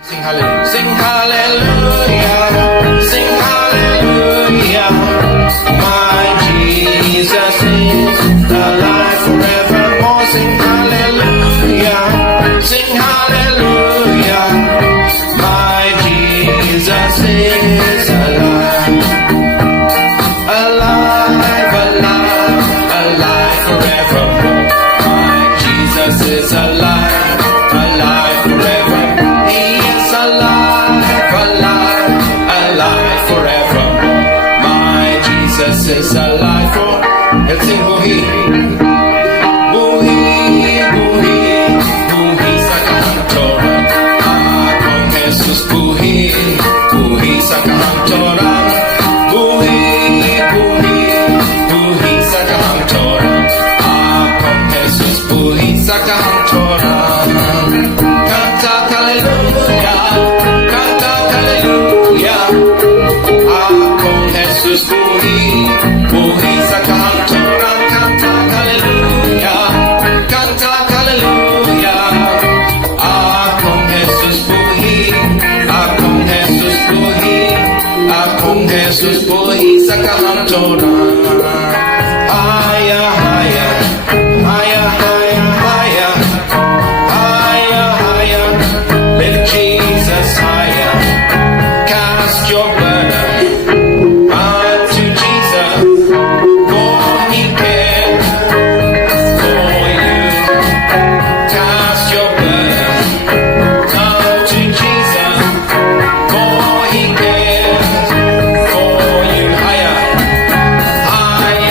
Sing hallelujah, sing hallelujah, sing hallelujah. My Jesus is alive forevermore. Sing hallelujah, sing hallelujah. My Jesus is alive, alive, alive, alive forevermore. My Jesus is alive, alive forever. He is alive, alive, alive forevermore. My Jesus is alive for. Let's sing buhi, buhi, buhi, buhi sa kahantoran. Akong Jesus buhi, buhi sa kahantoran. Buhi, buhi, buhi sa kahantoran. Akong Jesus buhi sa kahantoran. Kanta hallelujah, kanta hallelujah. Akong Jesus buhi, buhi sa kahantoran. Kanta hallelujah, kanta hallelujah. Akong Jesus buhi, akong Jesus buhi, akong Jesus buhi sa kahantoran. Haya, haya, haya, haya, haya. Higher, higher, lift Jesus higher. Cast your burden unto Jesus, for He cares for you. Cast your burden unto Jesus, for He cares for you. Higher, higher.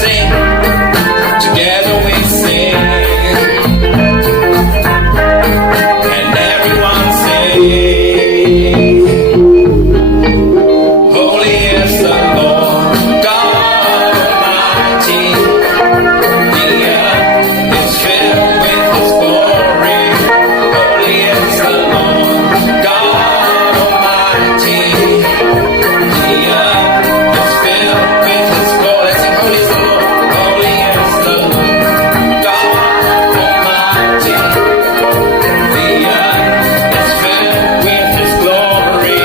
sing. Together we sing. And everyone sing. Holy is the Lord God Almighty. The earth is filled with His glory. Holy is the Lord God Almighty. The earth is filled with His glory. Let's sing, holy is the Lord. Holy is the Lord God Almighty. The earth is filled with His glory.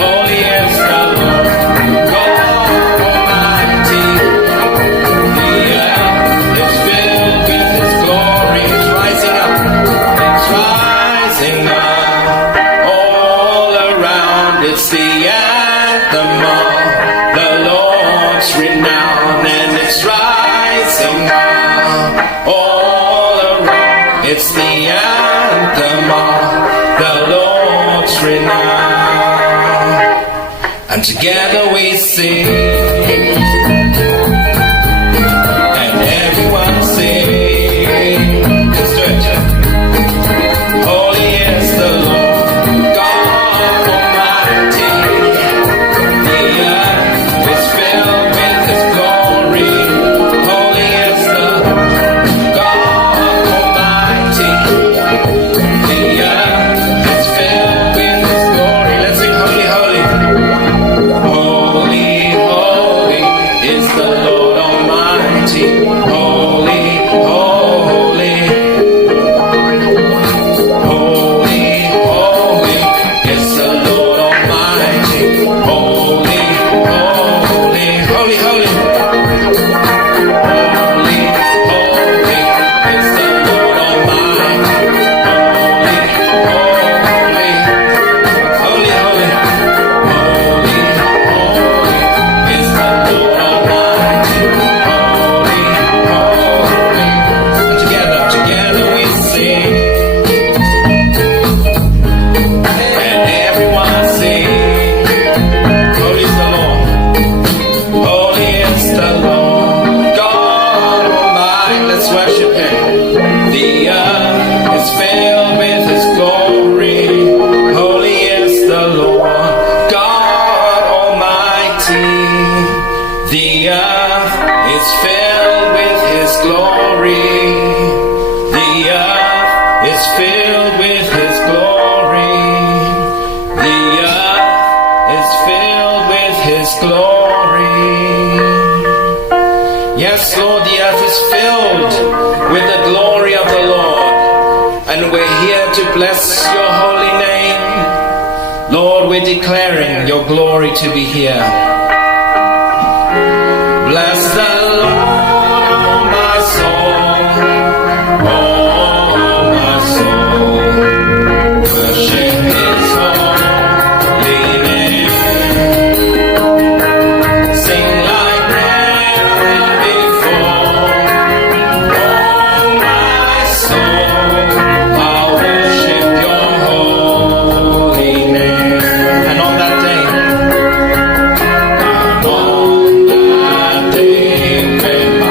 Holy is the Lord God Almighty. The earth is filled with His glory. It's rising up. It's rising up all around. It's the anthem of the Lord's renown, and it's rising up all around. It's the anthem of the Lord's renown, and together we sing, and everyone sing. Let's do it. Holy is the Lord God Almighty. The earth is filled with His glory. Holy is the God Almighty. The earth is filled with His glory. Let's sing, holy, holy. Holy, holy is the Lord Almighty. Holy, holy. Holy, holy is the Lord Almighty. Holy, holy, holy, holy. Holy, holy is the Lord Almighty. Holy, holy, holy, holy. Holy, holy is the Lord Almighty. Holy, holy. Together, together we sing. And everyone sing. Holy is the Lord. Holy is the Lord God Almighty. Let's worship Him. The earth is filled with His glory. Holy is the Lord God Almighty. The earth is filled with His glory. The earth is filled with His glory. The earth is filled with His glory. Yes, Lord, the earth is filled with the glory of the Lord, and we're here to bless Your holy name. Lord, we're declaring Your glory to be here. Bless the Lord, oh my soul, oh my soul. Worship His holy name. Sing like never before. Oh my soul, I'll worship Your holy name. And on that day, when my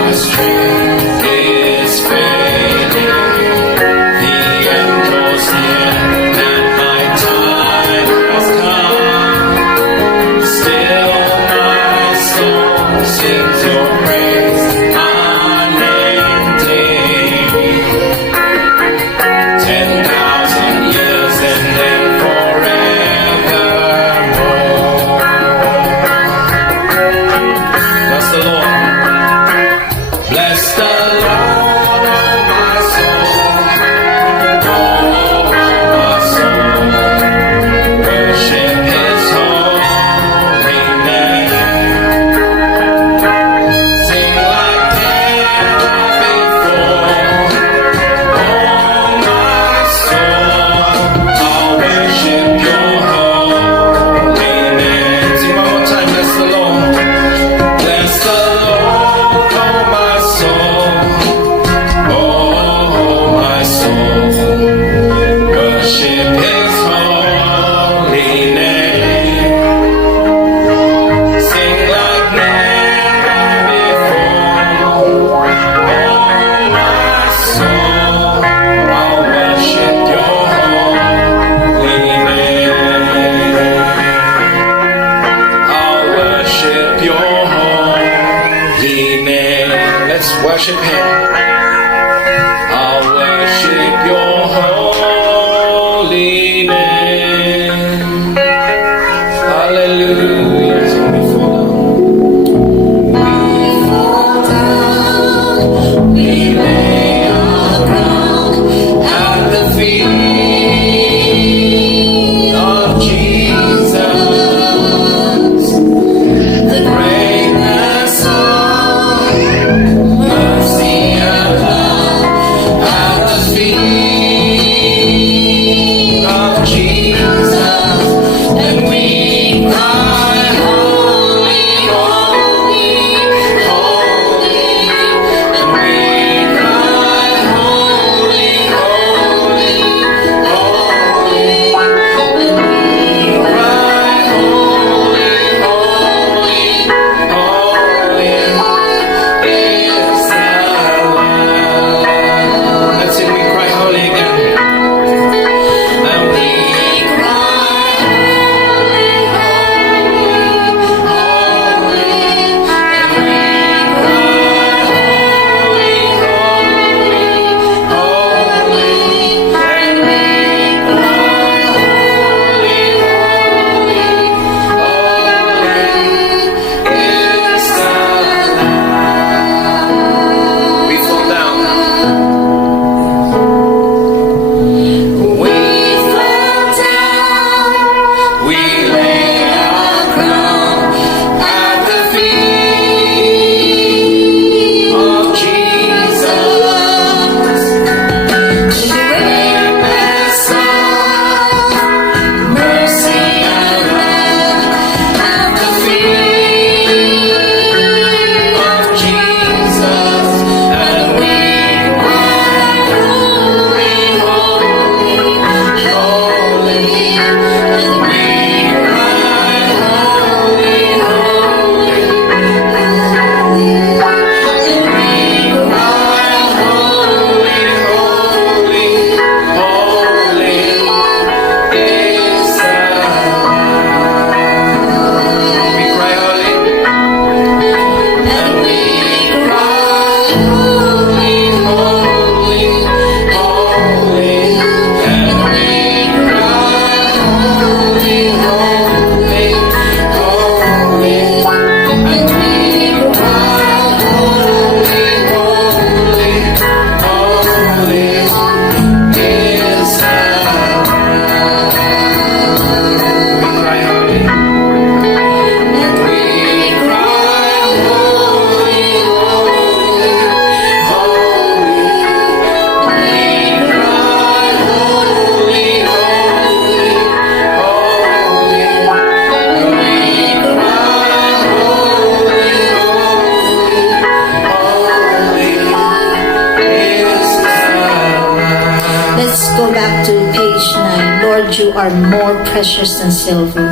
Lord, you are more precious than silver.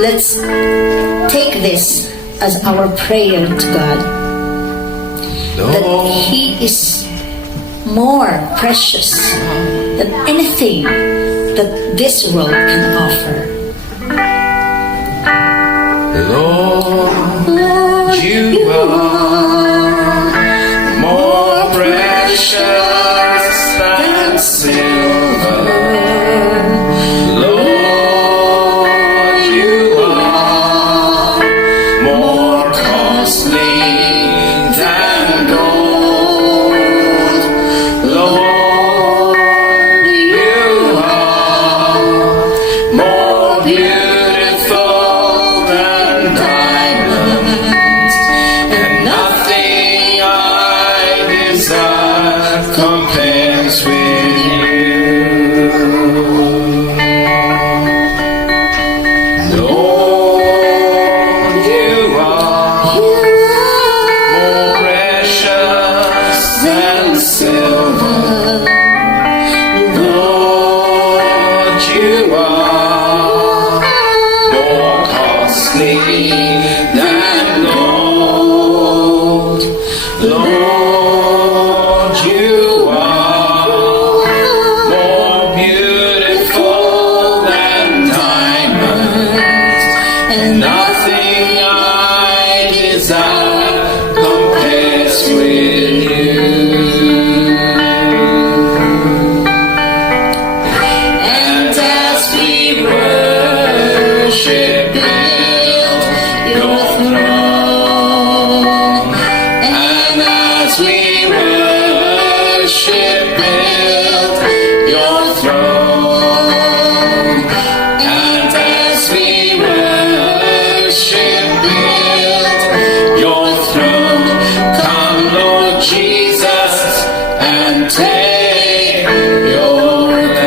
Let's take this as our prayer to God, that He is more precious than anything that this world can offer. Lord, you are more precious than silver. Lord, you are more costly than gold. Lord, you are more beautiful than diamonds, and nothing I desire compares with you. Lord, you are more precious than silver. Lord, you are more costly than gold. Lord, you are more beautiful than diamonds, and nothing I desire compares with you. And as we worship build your throne, and as we worship build your throne, and as we worship build your throne, come Lord Jesus and take your place.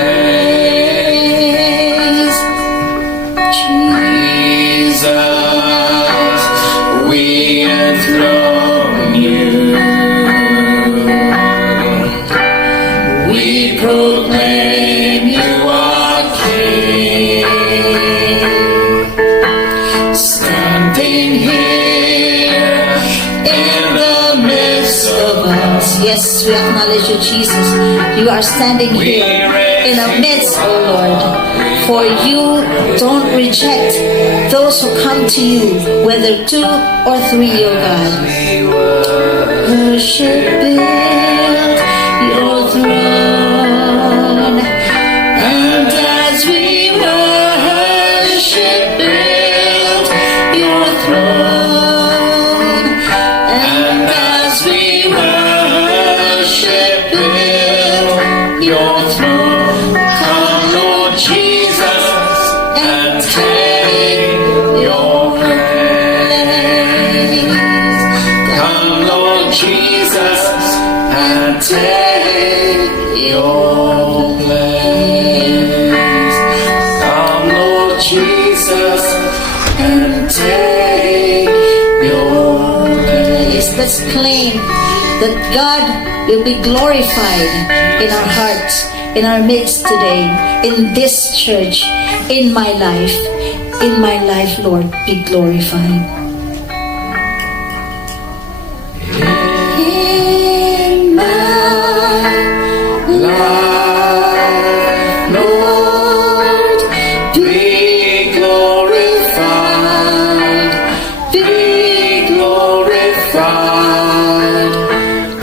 Jesus, we enthrone you. We proclaim you are King. Standing here in the midst of us. Yes, we acknowledge you, Jesus. You are standing here in our midst, O Lord. For you don't reject those who come to you, whether two or three, O God. Worship build your throne, and as we worship build your throne, And as we worship build your throne, come Lord Jesus and take your place. Come Lord Jesus and take your place. Come Lord Jesus and take your place. Let's claim that God will be glorified in our hearts, in our midst today, in this church, in my life. In my life, Lord, be glorified. In my Life, Lord, be glorified, be glorified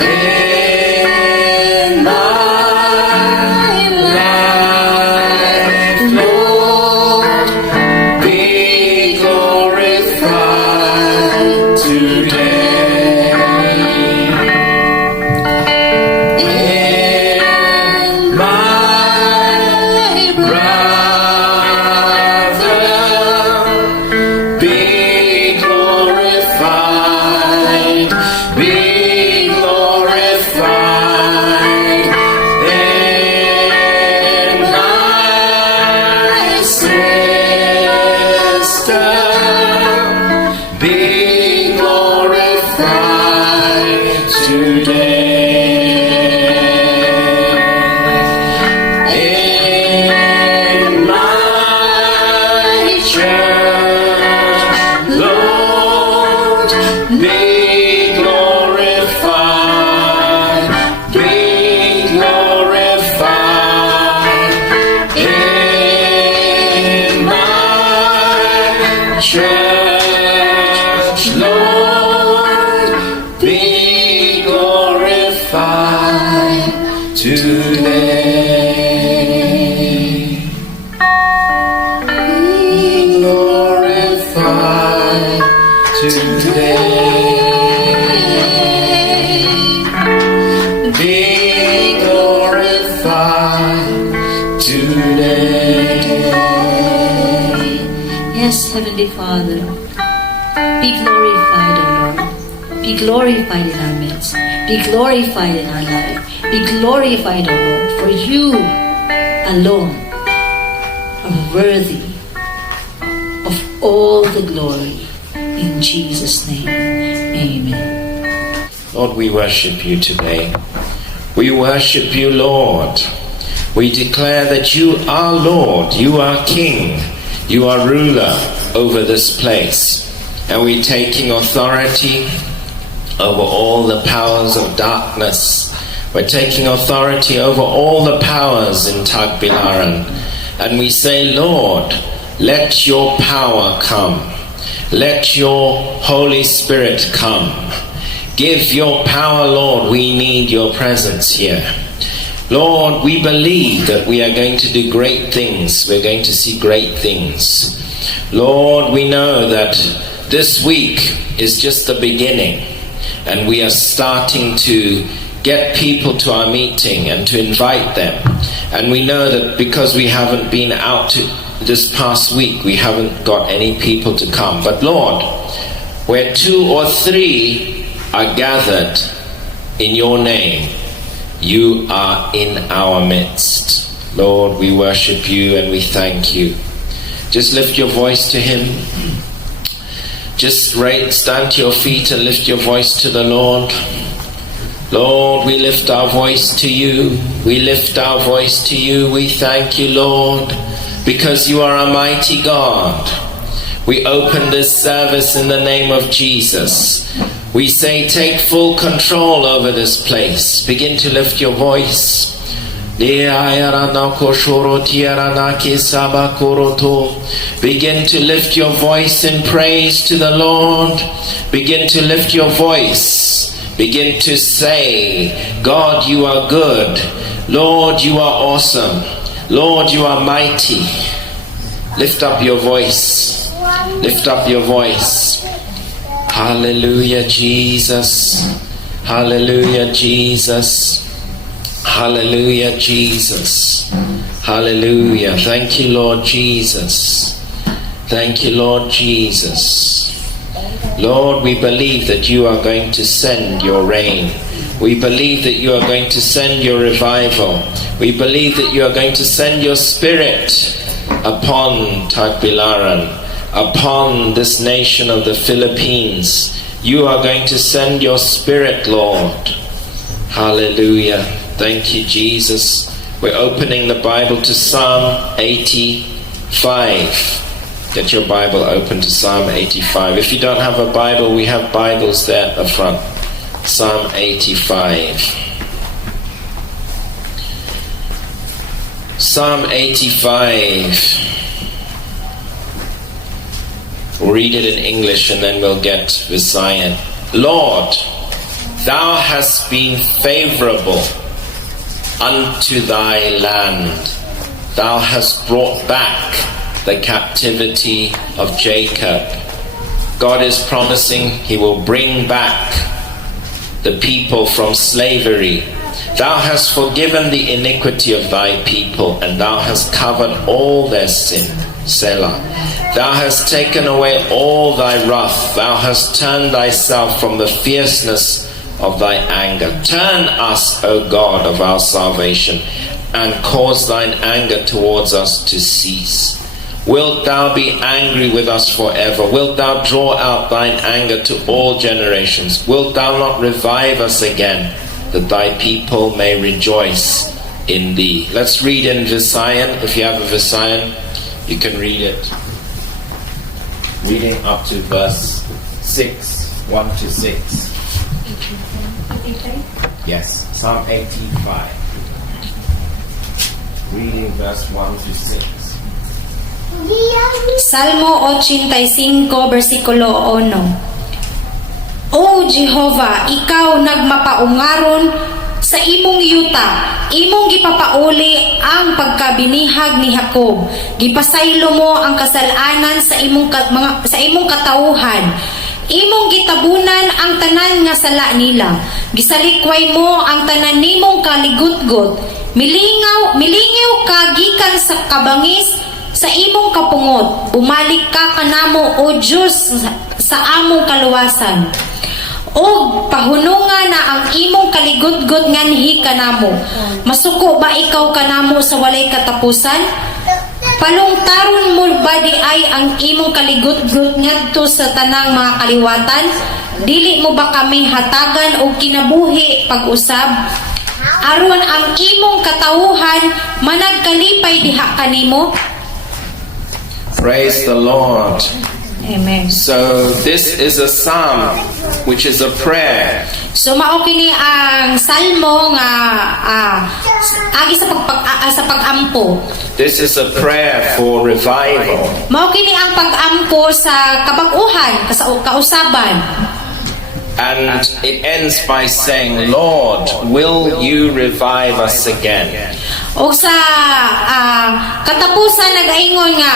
in my life, Lord, be glorified today. In today. Yes, Heavenly Father, be glorified, O Lord. Be glorified in our midst. Be glorified in our life. Be glorified, O Lord, for you alone are worthy of all the glory. In Jesus' name, amen. Lord, we worship you today. We worship you, Lord. We declare that you are Lord, you are King, you are ruler over this place. And we're taking authority over all the powers of darkness. We're taking authority over all the powers in Tagbilaran. And we say, Lord, let your power come. Let your Holy Spirit come. Give your power, Lord. We need your presence here. Lord, we believe that we are going to do great things. We're going to see great things. Lord, we know that this week is just the beginning, and we are starting to get people to our meeting and to invite them. And we know that because we haven't been out to this past week, we haven't got any people to come. But Lord, where 2 or 3 are gathered in your name, you are in our midst. Lord, we worship you and we thank you. Just lift your voice to him. Just stand to your feet and lift your voice to the Lord. Lord, we lift our voice to you. We lift our voice to you. We thank you, Lord, because you are a mighty God. We open this service in the name of Jesus. We say, take full control over this place. Begin to lift your voice. Begin to lift your voice in praise to the Lord. Begin to lift your voice. Begin to say, God, you are good. Lord, you are awesome. Lord, you are mighty. Lift up your voice. Lift up your voice. Hallelujah, Jesus. Hallelujah, Jesus. Hallelujah, Jesus. Hallelujah. Thank you, Lord Jesus. Thank you, Lord Jesus. Lord, we believe that you are going to send your rain. We believe that you are going to send your revival. We believe that you are going to send your spirit upon Tagbilaran, upon this nation of the Philippines. You are going to send your spirit, Lord. Hallelujah. Thank you, Jesus. We're opening the Bible to Psalm 85. Get your Bible open to Psalm 85. If you don't have a Bible, we have Bibles there at the front. Psalm 85. Psalm 85. We'll read it in English and then we'll get Visayan. Lord, thou hast been favorable unto thy land. Thou hast brought back the captivity of Jacob. God is promising he will bring back the people from slavery. Thou hast forgiven the iniquity of thy people, and thou hast covered all their sin. Selah. Thou hast taken away all thy wrath. Thou hast turned thyself from the fierceness of thy anger. Turn us, O God of our salvation, and cause thine anger towards us to cease. Wilt thou be angry with us forever? Wilt thou draw out thine anger to all generations? Wilt thou not revive us again, that thy people may rejoice in thee? Let's read in Visayan. If you have a Visayan, you can read it. Reading up to verse 6, 1 to 6. Yes, Psalm 85. Reading verse 1 to 6. Salmo 85, versikulo 1. O Jehovah, ikaw nagmapaungaron sa imong yuta, imong gipapauli ang pagkabinihag ni Jacob. Gipasaylo mo ang kasalanan sa imong katawuhan. Imong gitabunan ang tanan nga sala nila. Gisalikway mo ang tanan nimong kaligutgot. Milingaw ka gikan sa kabangis sa imong kapungot. Bumalik ka kanamo o Diyos sa among kaluwasan. O pahunungan na ang imong kaligudgod nganhi kanamo. Masuko ba ikaw kanamo sa walay katapusan? Palungtaron mo ba di ay ang imong kaligudgod ngadto sa tanang mga kaliwatan? Dili mo ba kami hatagan o kinabuhi pag-usab? Aron ang imong katawuhan managkalipay diha kanimo. Praise the Lord. Amen. So this is a psalm, which is a prayer. So mao kini ang salmo nga agi sa pag-ampo. This is a prayer for revival. Mao kini ang pag-ampo sa kabag-uhan, kausaban. And it ends by saying, Lord, will you revive us again? O sa katapusan nagaingon nga,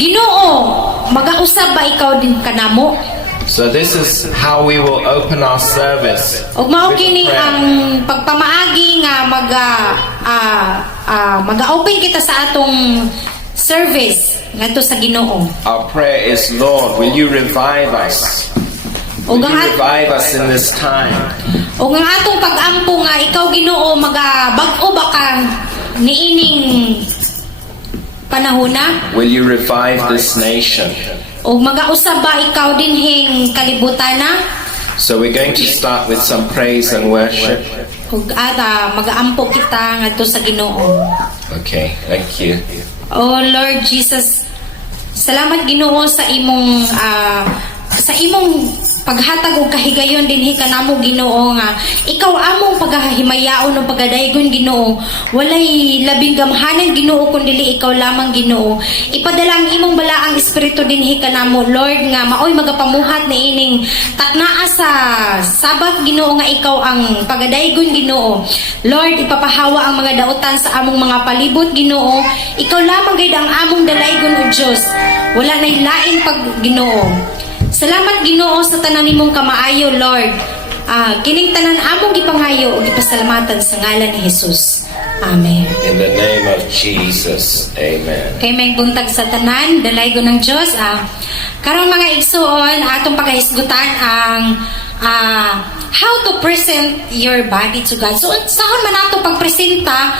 Ginoo, magausab ba ikaw din kanamo? So this is how we will open our service. Og mao with kini prayer. ang pagpamaagi nga mag-open kita sa atong service ngadto sa Ginoo. Our prayer is, Lord, will you revive us? O Will you nga revive us in this time? o nga atong pag-ampo nga ikaw Ginoo magabag-o ba ka niining panahona? Will you revive this nation? O magausab ba ikaw dinhing kalibutana? So we're going to start with some praise and worship. Ug mag-aampo kita ngadto sa Ginoo. Okay, thank you. Oh Lord Jesus, salamat Ginoo sa imong paghatag og kahigayon dinhi kanamo Ginoo nga ikaw among pagahimayaon o pagadaygon Ginoo. Walay labing gamhanan Ginoo kun dili ikaw lamang Ginoo. Ipadala ang imong balaang espiritu dinhi kanamo Lord nga maoy magapamuhat niining taknaa sa Sabbath Ginoo nga ikaw ang pagadaygon Ginoo. Lord, ipapahawa ang mga dautan sa among mga palibot Ginoo. Ikaw lamang gid ang among dalaygon o Dios. Wala nay lain pag Ginoo. Salamat Ginoo sa tanan nimong kamaayo Lord. Kining tanan among gipangayo ug gipasalamatan sa ngalan ni Jesus. Amen. In the name of Jesus, amen. Kay may buntag sa tanan, dalaygon ng Dios. Karong mga igsoon atong pagahisgutan ang how to present your body to God. So saan man ato pagpresenta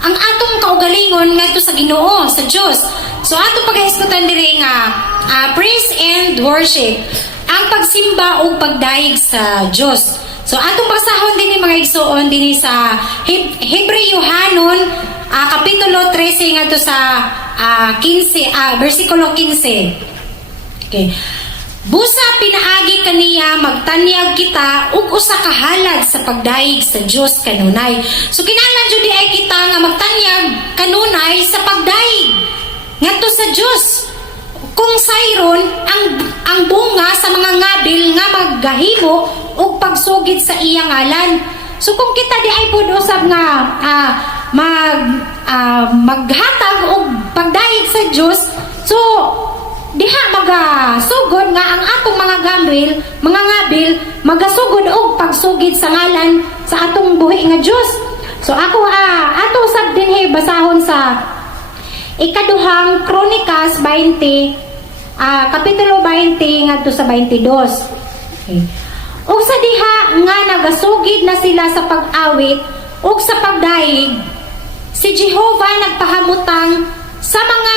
ang atong kaugalingon ngadto sa Ginoo, sa Dios. So atong pagahisgutan diri nga praise and worship, ang pagsimba o pagdaig sa Diyos. So atong basahon din mga igsoon din sa Hebreuhanon kapitulo 13 ngadto sa 15 versikulo 15. Okay. Busa pinaagi kaniya magtanyag kita ug usa ka halad sa pagdaig sa Dios kanunay. So kinahanglan jud ay kita nga magtanyag kanunay sa pagdaig ngadto sa Dios. Kung sayron ang bunga sa mga ngabil nga maggahimo og pagsugid sa iyang ngalan. So kung kita di ay pud usab nga maghatag og pagdaig sa Dios, so diha magasugod nga ang atong mga ngabil magasugod og pagsugid sa ngalan sa atong buhi nga Dios. So ako ato usab dinhi basahon sa ikaduhang Kronikas 20 kapitulo 20 ngadto sa 22. Okay. O sa diha nga nagasugid na sila sa pag-awit ug sa pagdaig, si Jehovah nagpahamutang sa mga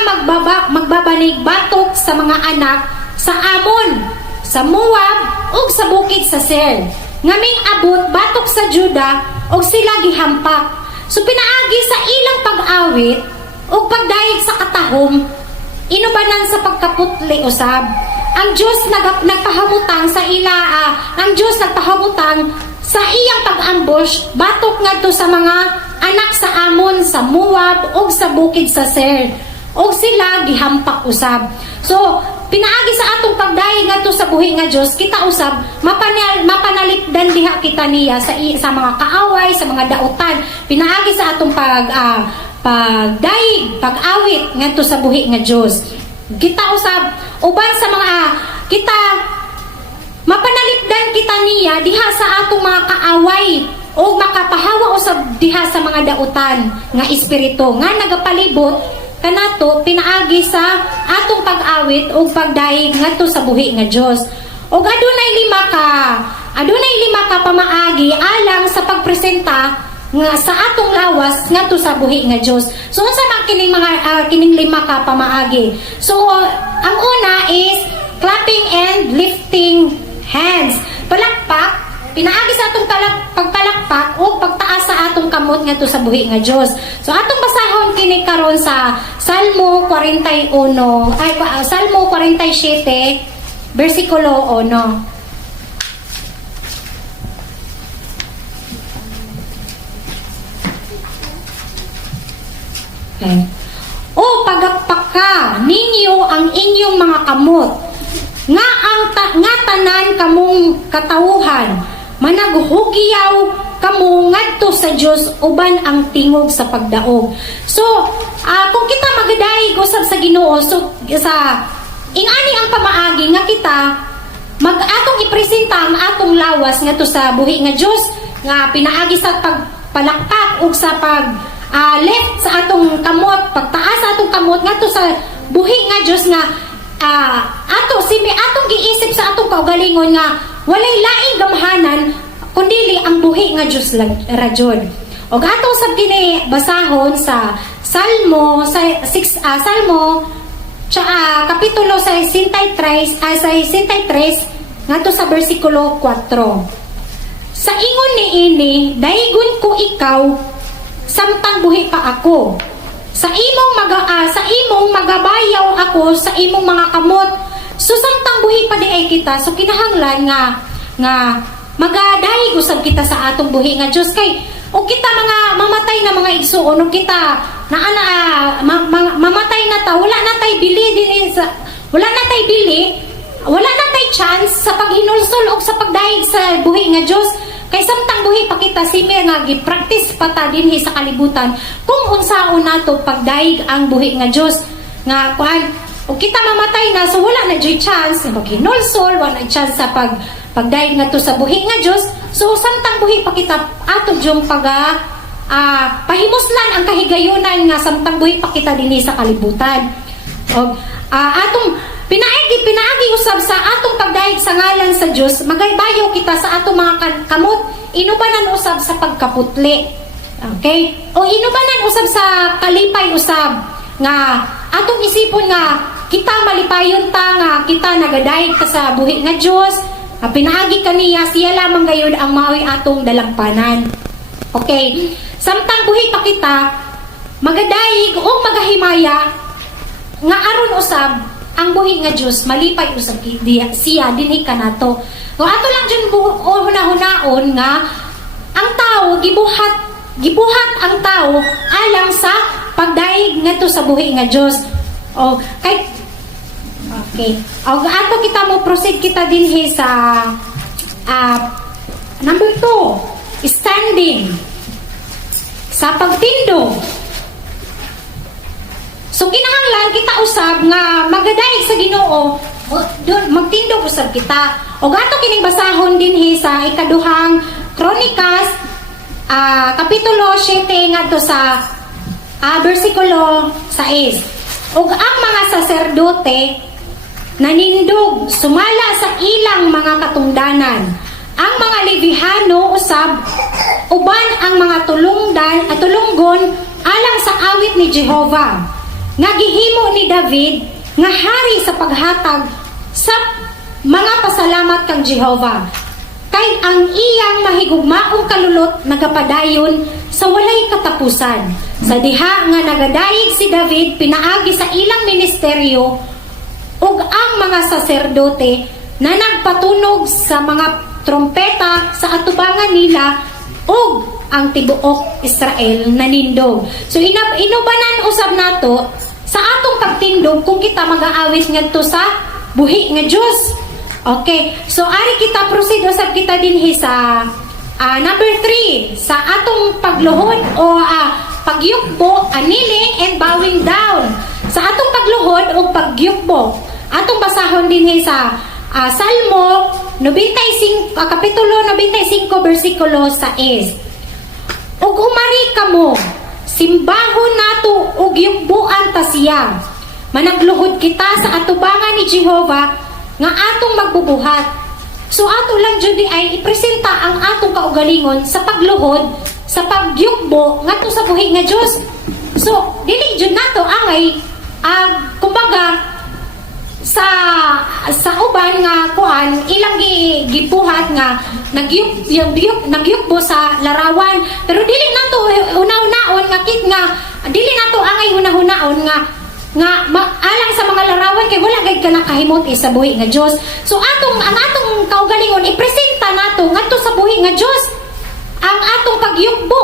magbabanig batok sa mga anak sa Amon, sa Moab ug sa bukid sa Seir. Ngaming abot batok sa Juda ug sila gihampak. So pinaagi sa ilang pag-awit ug pagdaig sa katahom, inubanan sa pagkaputli usab. Ang Dios nagpahamutang sa ang Dios nagpahamutang sa iyang pag-ambush batok ngadto sa mga anak sa Amon, sa Moab ug sa bukid sa Seir. Og sila gihampak usab. So pinaagi sa atong pagdaig ngadto sa buhi nga Dios, kita usab mapanalipdan diha kita niya sa mga kaaway, sa mga dautan. Pinaagi sa atong pagdaig, pag-awit ngadto sa buhi nga Dios. Kita usab uban sa mga kita mapanalipdan kita niya diha sa atong mga kaaway o makapahawa usab diha sa mga dautan nga espiritu nga nagapalibot kanato pinaagi sa atong pag-awit o pagdaig ngadto sa buhi nga Dios. Og adunay lima ka pamaagi alang sa pagpresenta nga sa atong lawas ngadto sa buhi nga Dios. So unsa man kining mga kining lima ka pamaagi? So ang una is clapping and lifting hands. Palakpak, pinaagi sa atong pagpalakpak o pagtaas sa atong kamot ngadto sa buhi nga Dios. So atong basahon kini karon sa Salmo 41, Salmo 47 versikulo 1. Okay. O pagakpak ka ninyo ang inyong mga kamot nga nga tanan kamong katawuhan managhugiyaw kamo ngadto sa Dios uban ang tingog sa pagdaog. So kung kita magadaig usab sa Ginoo, so sa ingani ang pamaagi nga kita atong ipresenta ang atong lawas ngadto sa buhi nga Dios nga pinaagi sa pagpalakpak ug sa lift sa atong kamot, pagtaas sa atong kamot ngadto sa buhi nga Dios nga atong giisip sa atong kaugalingon nga walay laing gamhanan kundili ang buhi nga Dios rajon. Og ato sab kini basahon sa Salmo kapitulo 63 ngadto sa bersikulo 4. Sa ingon niini daygon ko ikaw samtang buhi pa ako. Sa imong magabayaw ako sa imong mga kamot. So samtang buhi pa di ay kita, so kinahanglan nga magadaig usab kita sa atong buhi nga Dios kay o kita mga mamatay na mga igsuon o kita mamatay na ta, wala na tay bili, wala na tay chance sa paghinulsol o sa pagdaig sa buhi nga Dios. Kay samtang buhi pa kita sime nga gi-practice pa ta dinhi sa kalibutan kung unsaon nato pagdaig ang buhi nga Dios nga kuan o kita mamatay na so wala na joy chance maghinulsol, wala na chance sa pagdaig nato sa buhi nga Dios. So samtang buhi pa kita ato jung pahimuslan ang kahigayunan nga samtang buhi pa kita dinhi sa kalibutan. Og atong pinaagi usab sa atong pagdaig sa ngalan sa Dios, magaybayo kita sa atong mga kamot, inubanan usab sa pagkaputli. Okay? O inubanan usab sa kalipay usab nga atong isipon nga kita malipayon ta nga kita nagadaig ta sa buhi nga Dios. Pinaagi kaniya siya lamang gayud ang maoy atong dalampanan. Okay? Samtang buhi pa kita magadaig o magahimaya nga aron usab ang buhi nga Dios malipay usab siya dinhi kanato. Kung ato lang dyan hunahunaon nga ang tao gibuhat ang tao alang sa pagdaig ngadto sa buhi nga Dios. O kay okay. O ato kita mo proceed kita dinhi sa number 2, standing sa pagtindog. So kinahanglan kita usab nga magadaig sa Ginoo, magtindog usab kita. Og ato kining basahon dinhi sa ikaduhang Kronikas kapitulo 7 ngadto sa bersikulo 6. Og ang mga saserdote nanindog sumala sa ilang mga katungdanan. Ang mga Levihano usab uban ang mga tulunggon alang sa awit ni Jehova. Nga gihimo ni David nga hari sa paghatag sa mga pasalamat kang Jehova. Kay ang iyang mahigugmaong kalulot nagapadayon sa walay katapusan. Sa diha nga nagadaig si David pinaagi sa ilang ministeryo ug ang mga saserdote na nagpatunog sa mga trompeta sa atubangan nila ug ang tibuok Israel nanindog. So inubanan usab nato sa atong pagtindog kung kita mag-aawit ngadto sa buhi nga Dios. Okay, so ari kita proceed usab kita dinhi sa number 3 sa atong pagluhod o pagyukbo, kneeling and bowing down. Sa atong pagluhod o pagyukbo, atong basahon dinhi sa Salmo 95, Kapitulo 95, versikulo 6. Ug umari kamo, simbahon nato ug yugbuan ta siya. Managluhod kita sa atubangan ni Jehova nga atong magbubuhat. So ato lang jud ay ipresenta ang atong kaugalingon sa pagluhod, sa pagyugbo ngadto sa buhi nga Dios. So dili jud nato angay kumbaga sa uban nga kuan ilang gibuhat nga nagyugbo sa larawan, pero dili nato una-unaon nga kit nga dili nato angay hunahunahon nga alang sa mga larawan kay wala gay kanakahimot sa buhi nga Dios. So ang atong kaugalingon ipresenta nato ngadto sa buhi nga Dios, ang atong pagyugbo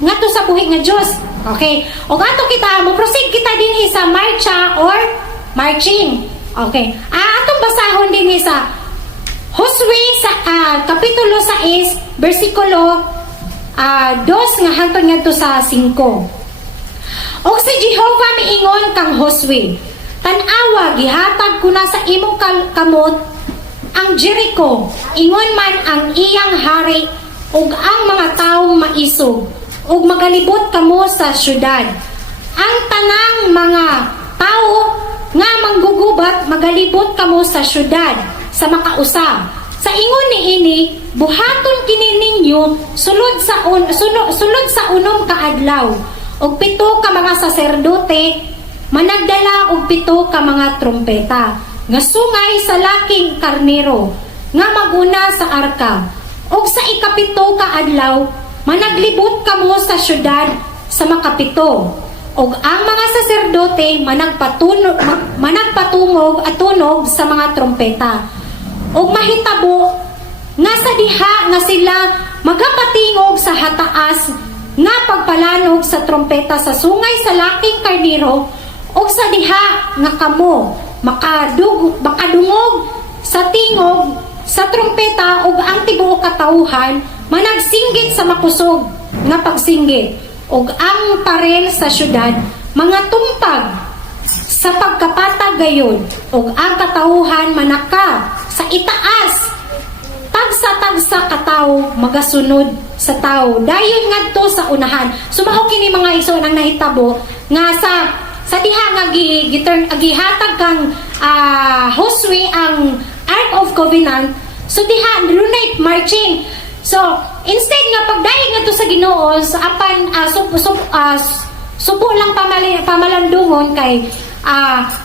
ngadto sa buhi nga Dios. Okay, og ato kita mo proceed kita dinhi sa marcha or marching. Okay, atong basahon dinhi sa Josue sa Kapitulo 6, versikulo 2 nga hangtod ngadto sa 5. Og si Jehova miingon kang Josue, tan-awa gihatag ko na sa imong kamot ang Jericho, ingon man ang iyang hari ug ang mga taong maisog, ug magalibot kamo sa syudad. Ang tanang mga tao nga manggugubat magalibot kamo sa syudad sa makausa. Sa ingon niini, buhaton kini ninyo sulod sa unom ka adlaw. Og 7 ka mga saserdote managdala og 7 ka mga trompeta nga sungay sa laking karnero nga maguna sa arka. Og sa ikapito ka adlaw managlibot kamo sa syudad sa makapito. Og ang mga saserdote managpatungog at tunog sa mga trompeta. Og mahitabo nga sa diha nga sila magapatingog sa hataas nga pagpalanog sa trompeta sa sungay sa laking karnero, og sa diha nga kamo makadungog sa tingog sa trompeta, og ang tibuok katawhan managsinggit sa makusog nga pagsinggit, og ang parel sa syudad mga tumpag sa pagkapatag gayon, og ang katawhan manaka sa itaas tagsa kataw magasunod sa tao dayon ngadto sa unahan. Sumao kini mga igsoon ang nahitabo nga sa diha nga gihatag kang Josue ang Ark of Covenant. So diha dunay marching. So instead nga pagdayeg ngadto sa Ginoo sa apan subo lang pamalandungon kay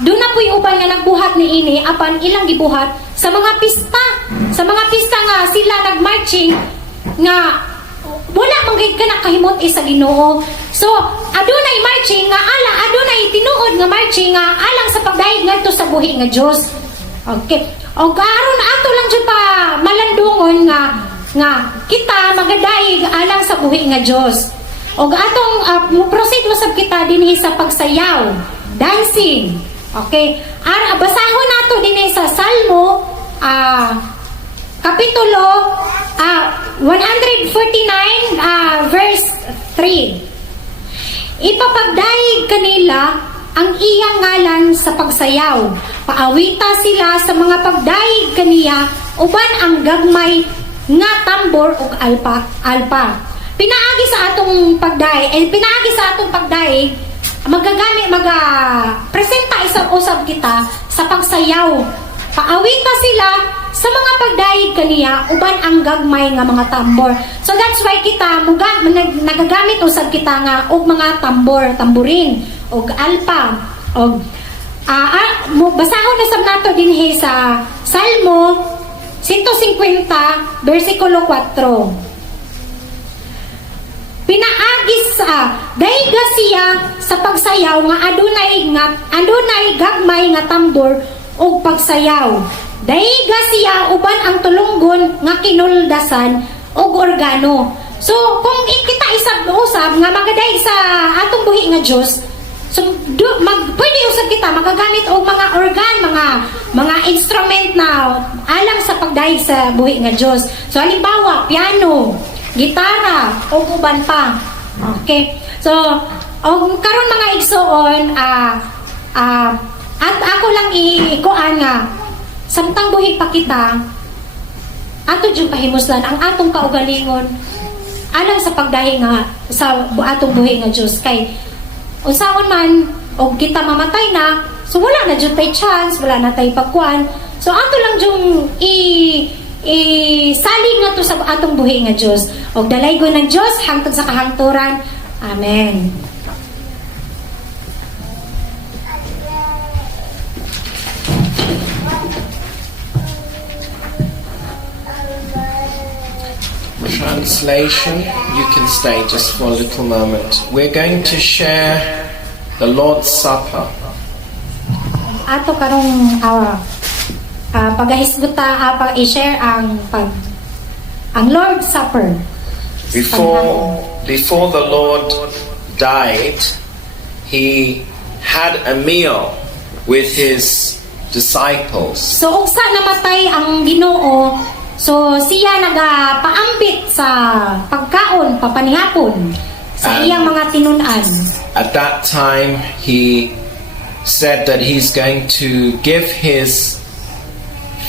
doon na po'y uban nga nagbuhat ni ini apan ilang gibuhat sa mga pista nga sila nagmarching nga wala man gid ka nakahimot sa Ginoo. So adunay marching nga adunay tinuod nga marching nga alang sa pagdayeg ngadto sa buhi nga Dios. Okay, o karon ato lang jud pa malandungon nga kita magadayeg alang sa buhi nga Dios. O atong proceed mo sab kita dinhi sa pagsayaw, dancing. Okay, basahon nato dinhi sa Salmo Kapitulo 149 verse 3. Ipapagdaig kanila ang iyang ngalan sa pagsayaw. Paawita sila sa mga pagdaig kaniya uban ang gagmay nga tambor ug alpa. Pinaagi sa atong pagdaig presenta isang-usab kita sa pagsayaw. Paawita sila sa mga pagdaig kaniya uban ang gagmay nga mga tambor. So that's why kita nagagamit usab kita nga og mga tamborin og alpa og basahon na sab nato dinhi sa Salmo 150 versikulo 4. Pinaagis dayga siya sa pagsayaw nga adunay gagmay nga tambor ug pagsayaw. Dayga siya uban ang tulunggon nga kinuldasan ug organo. So kung kita isab-usab nga magadaig sa atong buhi nga Dios, so pwede usab kita magagamit og mga organ, mga instrument na alang sa pagdaig sa buhi nga Dios. So halimbawa piano, gitara o uban pa. Okay, so karon mga igsoon at ako lang ikuan nga samtang buhi pa kita, ato jud pahimuslan ang atong kaugalingon alang sa pagdahi nga sa atong buhi nga Dios kay unsaon man og kita mamatay na, so wala na jud tay chance, wala na tay pagkuan. So ato lang jung salig nga to sa atong buhi nga Dios. Og dalaygon ng Dios hangtod sa kahangturan. Amen. Translation, you can stay just for a little moment. We're going to share the Lord's Supper. Ato karong pagahisguta i-share ang Lord's Supper. Before the Lord died, he had a meal with his disciples. So ugsa namatay ang Ginoo, so siya nagapaambit sa pagkaon papanihapon sa iyang mga tinun-an. At that time, he said that he's going to give his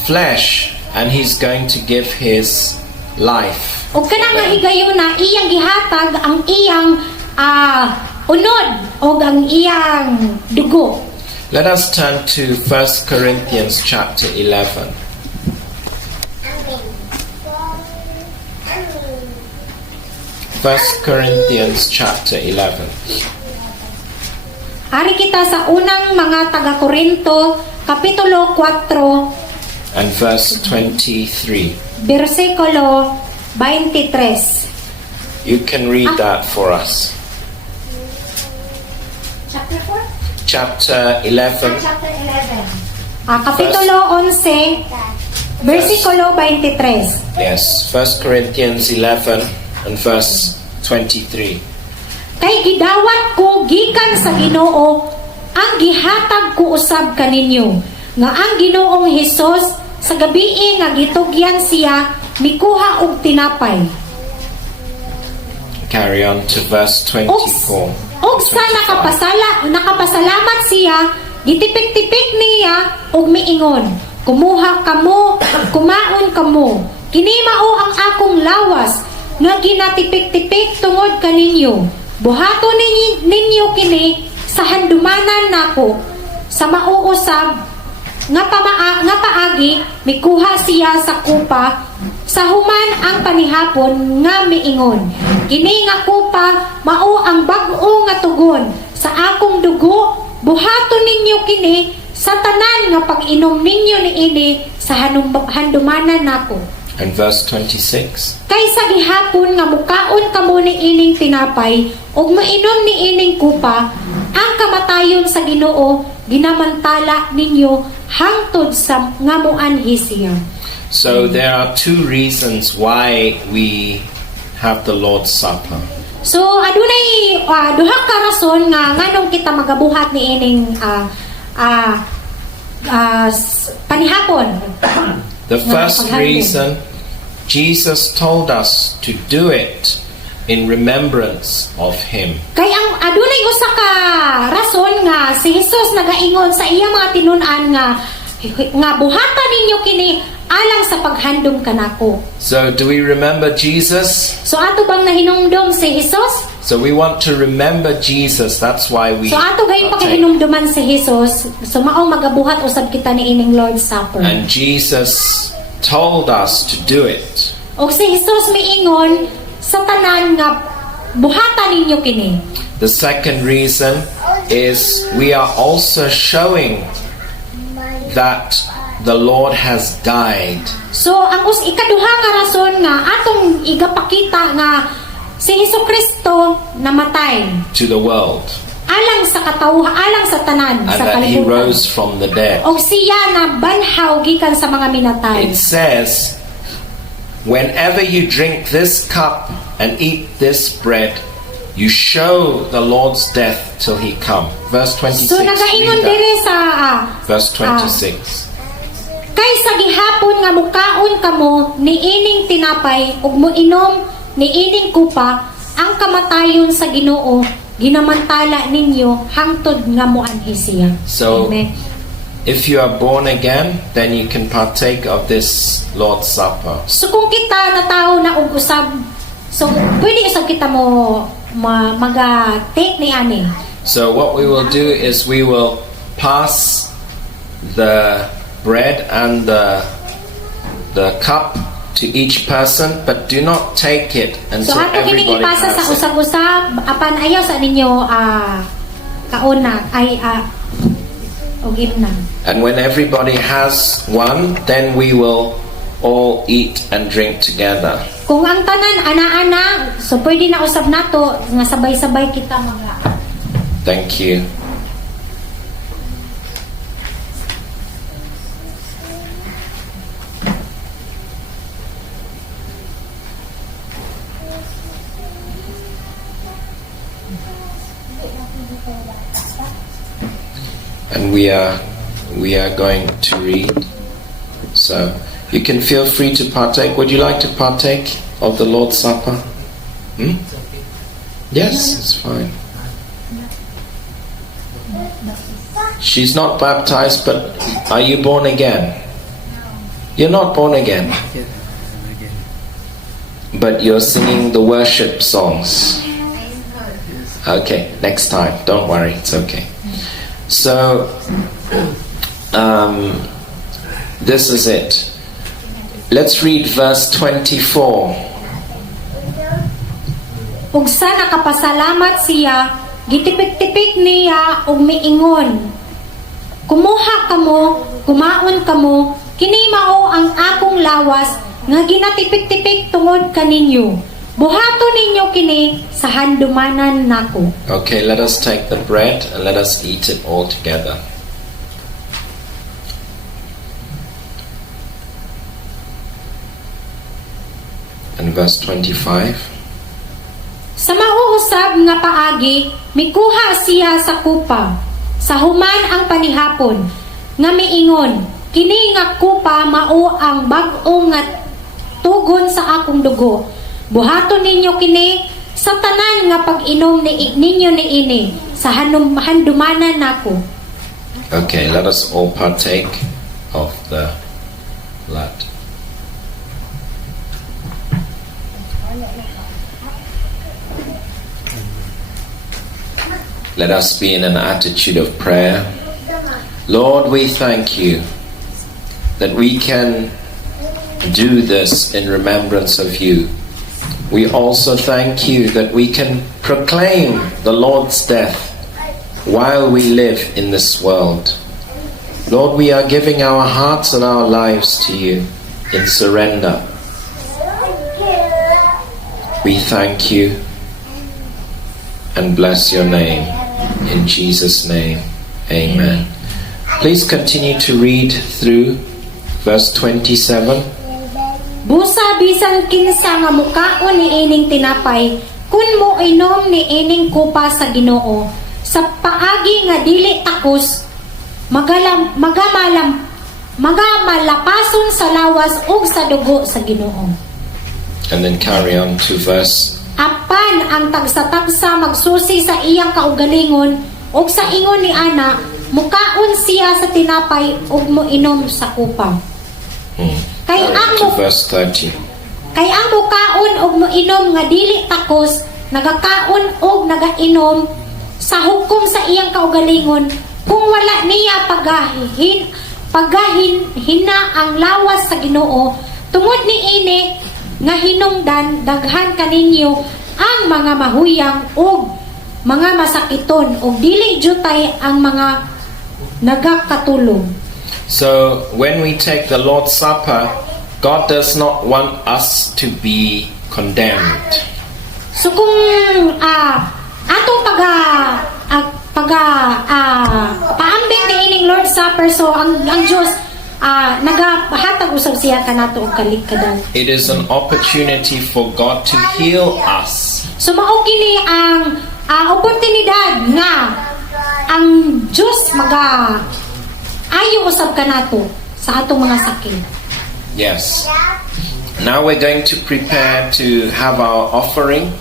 flesh and he's going to give his life. O kana nga higayon na iyang gihatag ang iyang unod o ang iyang dugo. Let us turn to 1 Corinthians chapter 11. First Corinthians chapter 11. Ari kita sa unang mga taga-Korinto, kapitulo 4, and verse 23. versikulo 23. You can read that for us. Chapter 4? Chapter 11, Chapter 11. Kapitulo 11, versikulo 23. yes, 1 Corinthians 11 and verse 23. Kay gidawat ko gikan sa Ginoo ang gihatag ko usab kaninyo nga ang Ginoong Hesus sa gabii nga gitugyan siya mikuha og tinapay. Carry on to verse 24. Og sa nakapasalamat siya, gitipik-tipik niya og miingon, kumuha kamo, kumaon kamo. Kini mao ang akong lawas nga ginatipik-tipik tungod kaninyo. Buhato ninyo kini sa handumanan nako. Sa mauusab nga paagi mikuha siya sa kupa sa human ang panihapon nga miingon. Kini nga kupa mao ang bag-o nga tugon sa akong dugo. Buhato ninyo kini sa tanan nga pag-inom ninyo niini sa handumanan nako. And verse 26. Kaysa gihapon nga mukaon kamo ni ining tinapay ug mainom ni ining kupa, ang kamatayon sa Ginoo ginamantala ninyo hangtod sa ngamuanhi siya. So there are two reasons why we have the Lord's Supper. So adunay duha ka rason nga nganong kita magabuhat ni ining panihapon. The first reason, Jesus told us to do it in remembrance of Him. Kay ang adunay usa ka rason nga si Jesus nagaingon sa iya mga tinun-an nga buhatan ninyo kini alang sa paghandom kanako. So do we remember Jesus? So ato bang nahinumdom si Jesus? So we want to remember Jesus. That's why we So ato gayong partake. paghinumduman si Jesus. So mao magabuhat usab kita ni ining Lord's Supper. And Jesus told us to do it. Og si Jesus miingon sa tanan nga buhatan ninyo kini. The second reason is we are also showing that the Lord has died. So ang ikaduha nga rason nga atong igapakita nga si Hesukristo namatay To the world, alang sa katawhan, alang sa tanan, and sa that He kalibutan. rose from the dead. Og siya na banhaw gikan sa mga minatay. It says, whenever you drink this cup and eat this bread, you show the Lord's death till He come. Verse 26. So nagaingon read that. dire sa Verse 26. kay sa gihapon nga mukaon kamo ni ining tinapay ug moinom ni ining kupa, ang kamatayon sa Ginoo ginamantala ninyo hangtod nga moanhi siya. So Amen. if you are born again, then you can partake of this Lord's Supper. So kung kita na tao na og usab, so pwede usab kita mo maga-take ni ani. So what we will do is we will pass the bread and the cup to each person, but do not take it So until ato kini everybody ipasa sa has it. usab-usab apan ayaw sa ninyo kauna ay og imnan. And when everybody has one, then we will all eat and drink together. Kung ang tanan ana-ana, so pwede na usab nato nga sabay-sabay kita maga. Thank you. And we are going to read. So you can feel free to partake. Would you like to partake of the Lord's Supper? Yes, it's fine. She's not baptized, but are you born again? You're not born again. But you're singing the worship songs. Okay, next time. Don't worry, it's okay. So, this is it. Let's read verse 24. Ug sa nakapasalamat siya, gitipik-tipik niya og miingon. Kumuha kamo, kumaon kamo, kini mao ang akong lawas nga ginatipik-tipik tungod kaninyo. Buhaton ninyo kini sa handumanan nako. Okay, let us take the bread and let us eat it all together. And verse 25. Sa mauusab nga paagi, mikuha siya sa kupa. Sa human ang panihapon, nga miingon, kini nga kupa mao ang bag-o nga tugon sa akong dugo. Buhaton ninyo kini sa tanan nga pag-inom ninyo niini sa handumanan nako. Okay, let us all partake of the blood. Let us be in an attitude of prayer. Lord, we thank you that we can do this in remembrance of you. We also thank you that we can proclaim the Lord's death while we live in this world. Lord, we are giving our hearts and our lives to you in surrender. We thank you and bless your name. In Jesus' name, amen. Please continue to read through verse 27. Busa bisan kinsa nga mukaon ni ining tinapay, kun mo inom ni ining kupa sa Ginoo, sa paagi nga dili takos, magamalapason sa lawas ug sa dugo sa Ginoo. And then carry on to verse. Apan ang tagsa-tagsa magsusi sa iyang kaugalingon ug sa ingon ni ana, mukaon siya sa tinapay ug moinom sa kupa. Kay ang To verse 30. Kay ang mukaon og moinom nga dili takos, nagakaon og nagainom sa hukom sa iyang kaugalingon, kung wala niya pagahinhina ang lawas sa Ginoo, tungod niini nga hinungdan daghan kaninyo ang mga mahuyang og mga masakiton og dili jutay ang mga nagakatulong. So when we take the Lord's Supper, God does not want us to be condemned. So kung atong paambit ni ining Lord's Supper, so ang Dios nagahatag usab siya kanato og kalikkadan. It is an opportunity for God to heal us. So mao kini ang oportunidad nga ang Dios ayo usab kanato sa atong mga sakit. Yes. Now we're going to prepare to have our offering.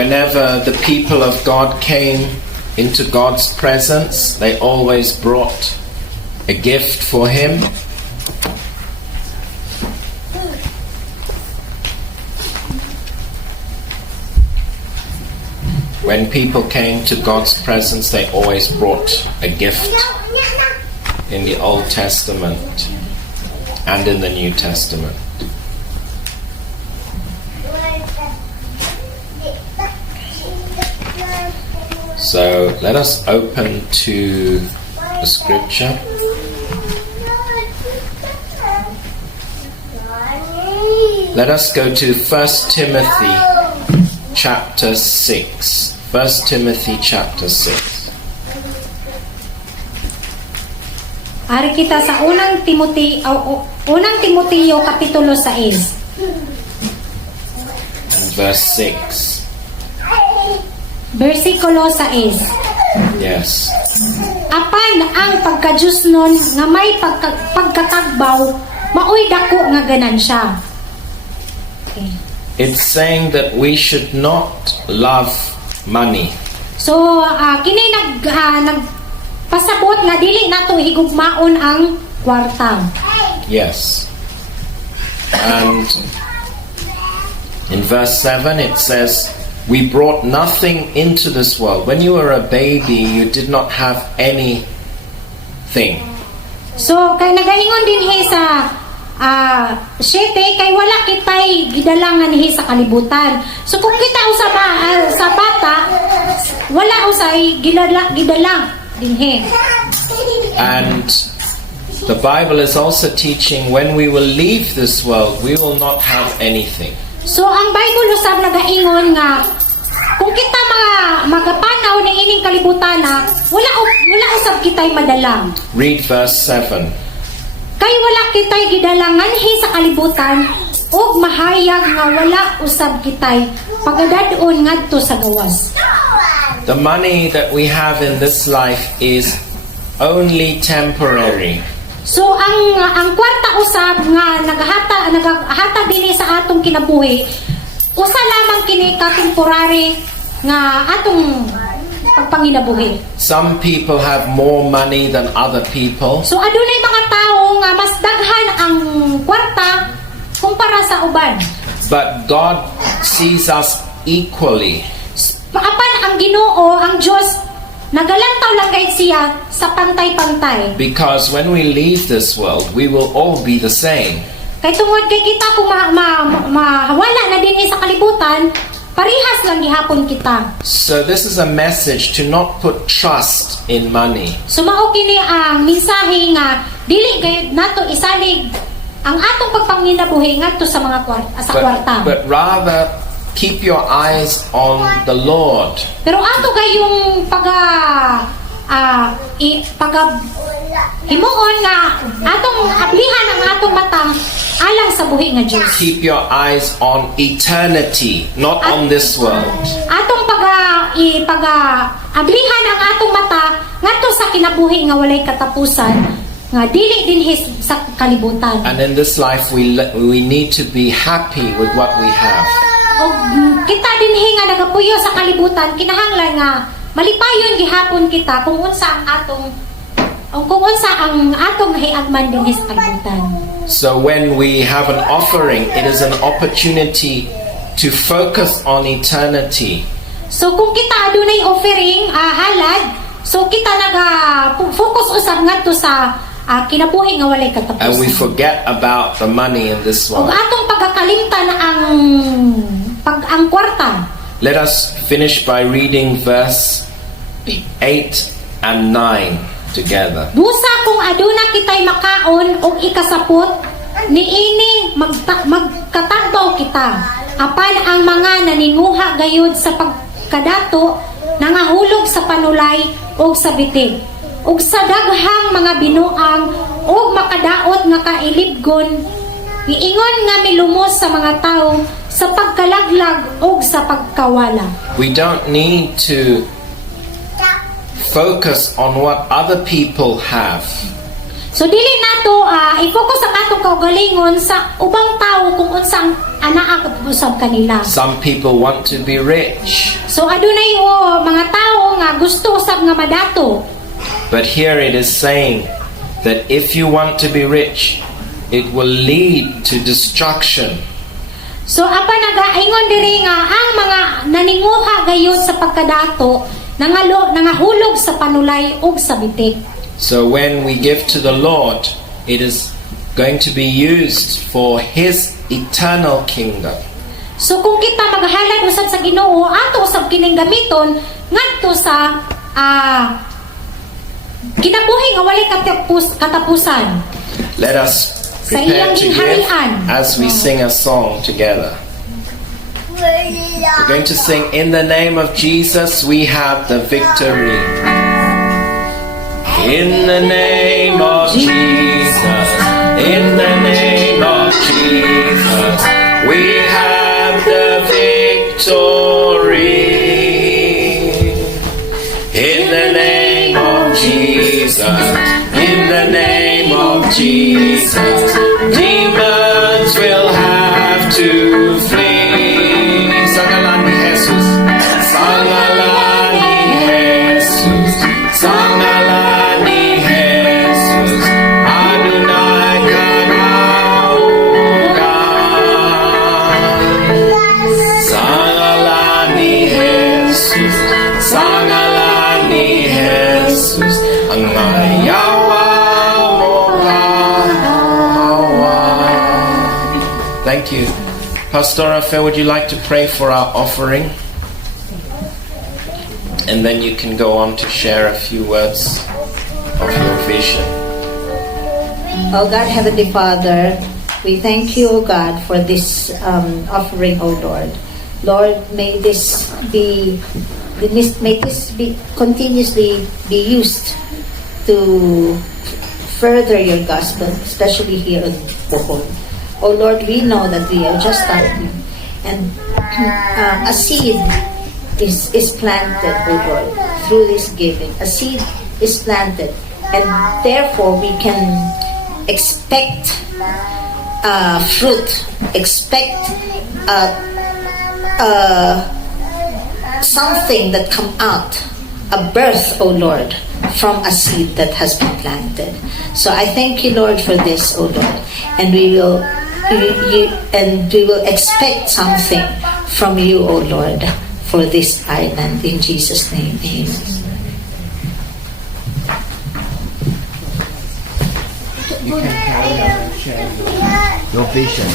whenever the people of God came into God's presence, they always brought a gift for Him. When people came to God's presence, they always brought a gift in the Old Testament and in the New Testament. So let us open to the scripture. Let us go to 1 Timothy chapter 6. 1 Timothy chapter 6. Ari kita sa unang Timoteo kapitulo 6. And verse 6. Versikulo 6. Yes. Apan ang pagka-Diyos nun nga may pagkatagbaw, maoy dako nga ganansya. Okay. It's saying that we should not love money. So, kini nagpasabot nga dili nato higugmaon ang kwarta. Yes. And in verse 7 it says, we brought nothing into this world. When you were a baby, you did not have anything. So, kay nagaingon din sa 7, kay wala kitay gidalangan nihi sa kalibutan. So kung kita sa bata, wala usay gidalang dinhi. And the Bible is also teaching when we will leave this world, we will not have anything. So ang Bible usab nagaingon nga kung kita magapanaw ng ining kalibutan wala usab kitay madalang. Read verse 7. Kay wala kitay gidalangan hi sa kalibutan ug mahayag nga wala usab kitay pagadadon ngadto sa gawas. The money that we have in this life is only temporary. So ang kwarta usab nga nagahata dinhi sa atong kinabuhi, usa lamang kini ka temporary nga atong pagpanginabuhi. Some people have more money than other people. So adunay mga tawo nga mas daghan ang kwarta kumpara sa uban. But God sees us equally. Apan ang Ginoo, ang Dios, nagalantaw lang gayud siya sa pantay-pantay. Because when we leave this world, we will all be the same. Kay tungod kay kita kung mawala na dinhi sa kalibutan, parihas lang gihapon kita. So this is a message to not put trust in money. So mao kini ang mensahe nga dili gayud nato isalig ang atong pagpanginabuhi ngadto sa mga kwarta. But rather keep your eyes on the Lord. Pero ato gayong himuon nga atong ablihan ang atong matang alang sa buhi nga Dios. Keep your eyes on eternity, not on this world. Atong ablihan ang atong mata ngadto sa kinabuhi nga walay katapusan nga dili dinhi sa kalibutan. And in this life we need to be happy with what we have. Og kita dinhi nga nagapuyo sa kalibutan kinahanglan nga malipayon gihapon kita kung unsa ang atong hiagman dinhi sa kalibutan. So when we have an offering, it is an opportunity to focus on eternity. So kung kita adunay offering halad, so kita focus usab ngadto sa kinabuhi nga walay katapusan. And we forget about the money in this Og world. atong pagkakalimtan ang kwarta. Let us finish by reading verse 8 and 9 together. Busa kung aduna kitay makaon og ikasapot, niini magkatagbaw kita. Apan ang mga naninguha gayud sa pagkadato nangahulog sa panulay og sa bitig. Ug sa daghang mga binuang og makadaot nga kailibgon, giingon nga milumos sa mga tawo sa pagkalaglag og sa pagkawala. We don't need to focus on what other people have. So dili nato i-focus ang atong kaugalingon sa ubang tawo kung unsang anaa usab kanila. Some people want to be rich. So adunay mga tao nga gusto usab nga madato. But here it is saying that if you want to be rich, it will lead to destruction. So apa nagaingon diri nga ang mga naninguha gayud sa pagkadato nangahulog sa panulay ug sa bitik. So when we give to the Lord, it is going to be used for His eternal kingdom. So kung kita maghalad usab sa Ginoo, ato usab kining gamiton ngadto sa kinabuhi nga walay katapusan. Let us Sa prepare iyang to give ginharian. as we sing a song together. We're going to sing, "In the name of Jesus we have the victory." In the name of Jesus, in the name of Jesus, we have the victory. In the name of Jesus, in the name of Jesus, demons will have to flee. Sangalani Jesus, Sangalani Jesus, Sangalani Jesus, Adonai Kanaugan. Sangalani Jesus, Sangalani Jesus, ang ayawa mo kahawa. Thank you. Pastor Raphael, would you like to pray for our offering? And then you can go on to share a few words of your vision. Oh God, Heavenly Father, we thank you, oh God, for this offering, oh Lord. Lord, may this be continuously be used to further your gospel, especially here in Bohol. Oh Lord, we know that we are just starting, and a seed is planted, oh Lord, through this giving. A seed is planted, and therefore we can expect fruit, expect something that come out, a birth, oh Lord, from a seed that has been planted. So I thank you, Lord, for this, oh Lord, and we will expect something from you, oh Lord, for this island, in Jesus' name, amen. You can carry on and share your vision.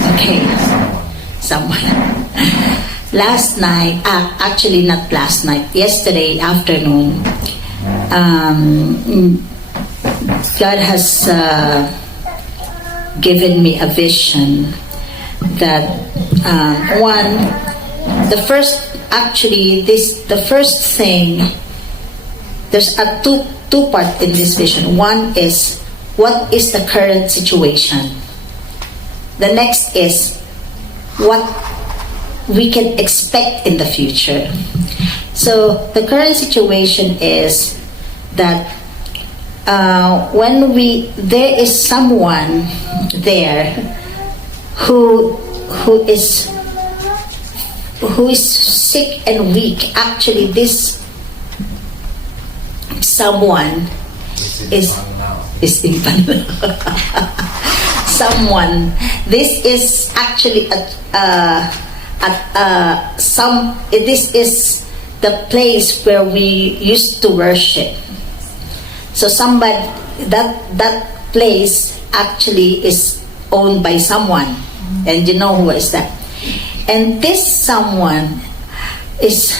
Okay, someone. Last night, actually not last night, yesterday afternoon, God has given me a vision that the first thing, there's a two part in this vision. One is, what is the current situation? The next is what we can expect in the future. So the current situation is that there is someone there who is sick and weak. Actually, this someone is in someone. This is actually this is the place where we used to worship. So somebody, that place actually is owned by someone, and you know who is that. And this someone is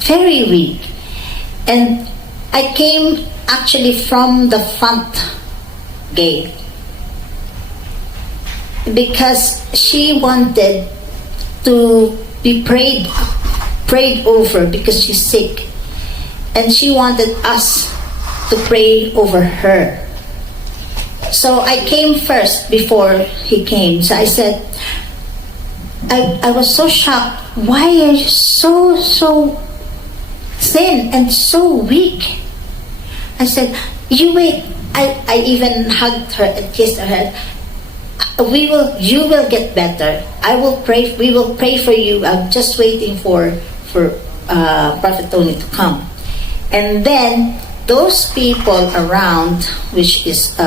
very weak, and I came actually from the front gate. because she wanted to be prayed over because she's sick, and she wanted us to pray over her. So I came first before he came. So I said, I was so shocked. Why are you so thin and so weak? I said, you wait. I even hugged her and kissed her head. You will get better. We will pray for you. I'm just waiting for Prophet Tony to come. And then those people around, which is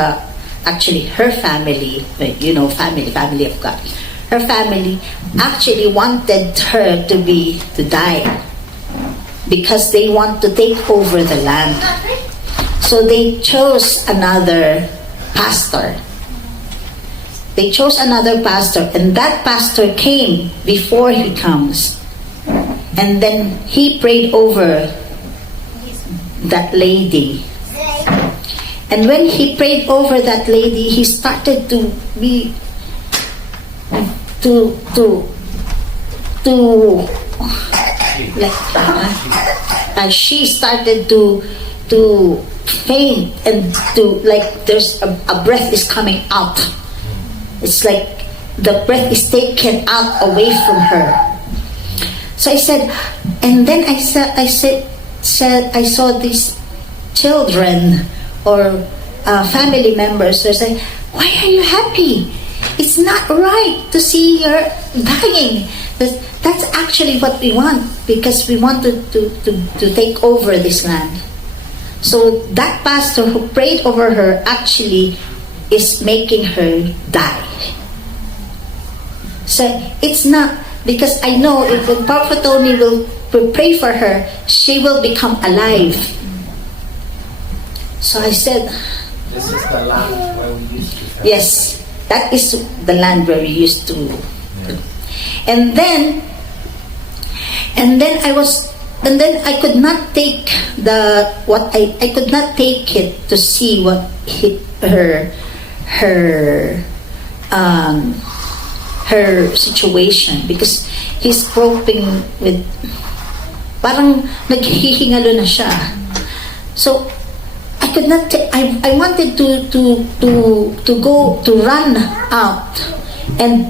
actually her family, family of God. Her family actually wanted her to die because they want to take over the land. So they chose another pastor. And that pastor came before he comes. And then he prayed over that lady. And when he prayed over that lady, he started to and she started to faint, and there's a breath is coming out. It's like the breath is taken out away from her. So I said, and then I saw these children or family members were saying, why are you happy? It's not right to see her dying. That's actually what we want, because we want to take over this land. So that pastor who prayed over her actually is making her die. So it's not, because I know if the Prophet Tony will pray for her, she will become alive. So I said, This is the land where we used to. yes, that is the land where we used to. Yeah. And then I could not take I could not take it to see what hit her situation, because he's groping with, parang naghihingalo na siya. So I could not I wanted to go to run out and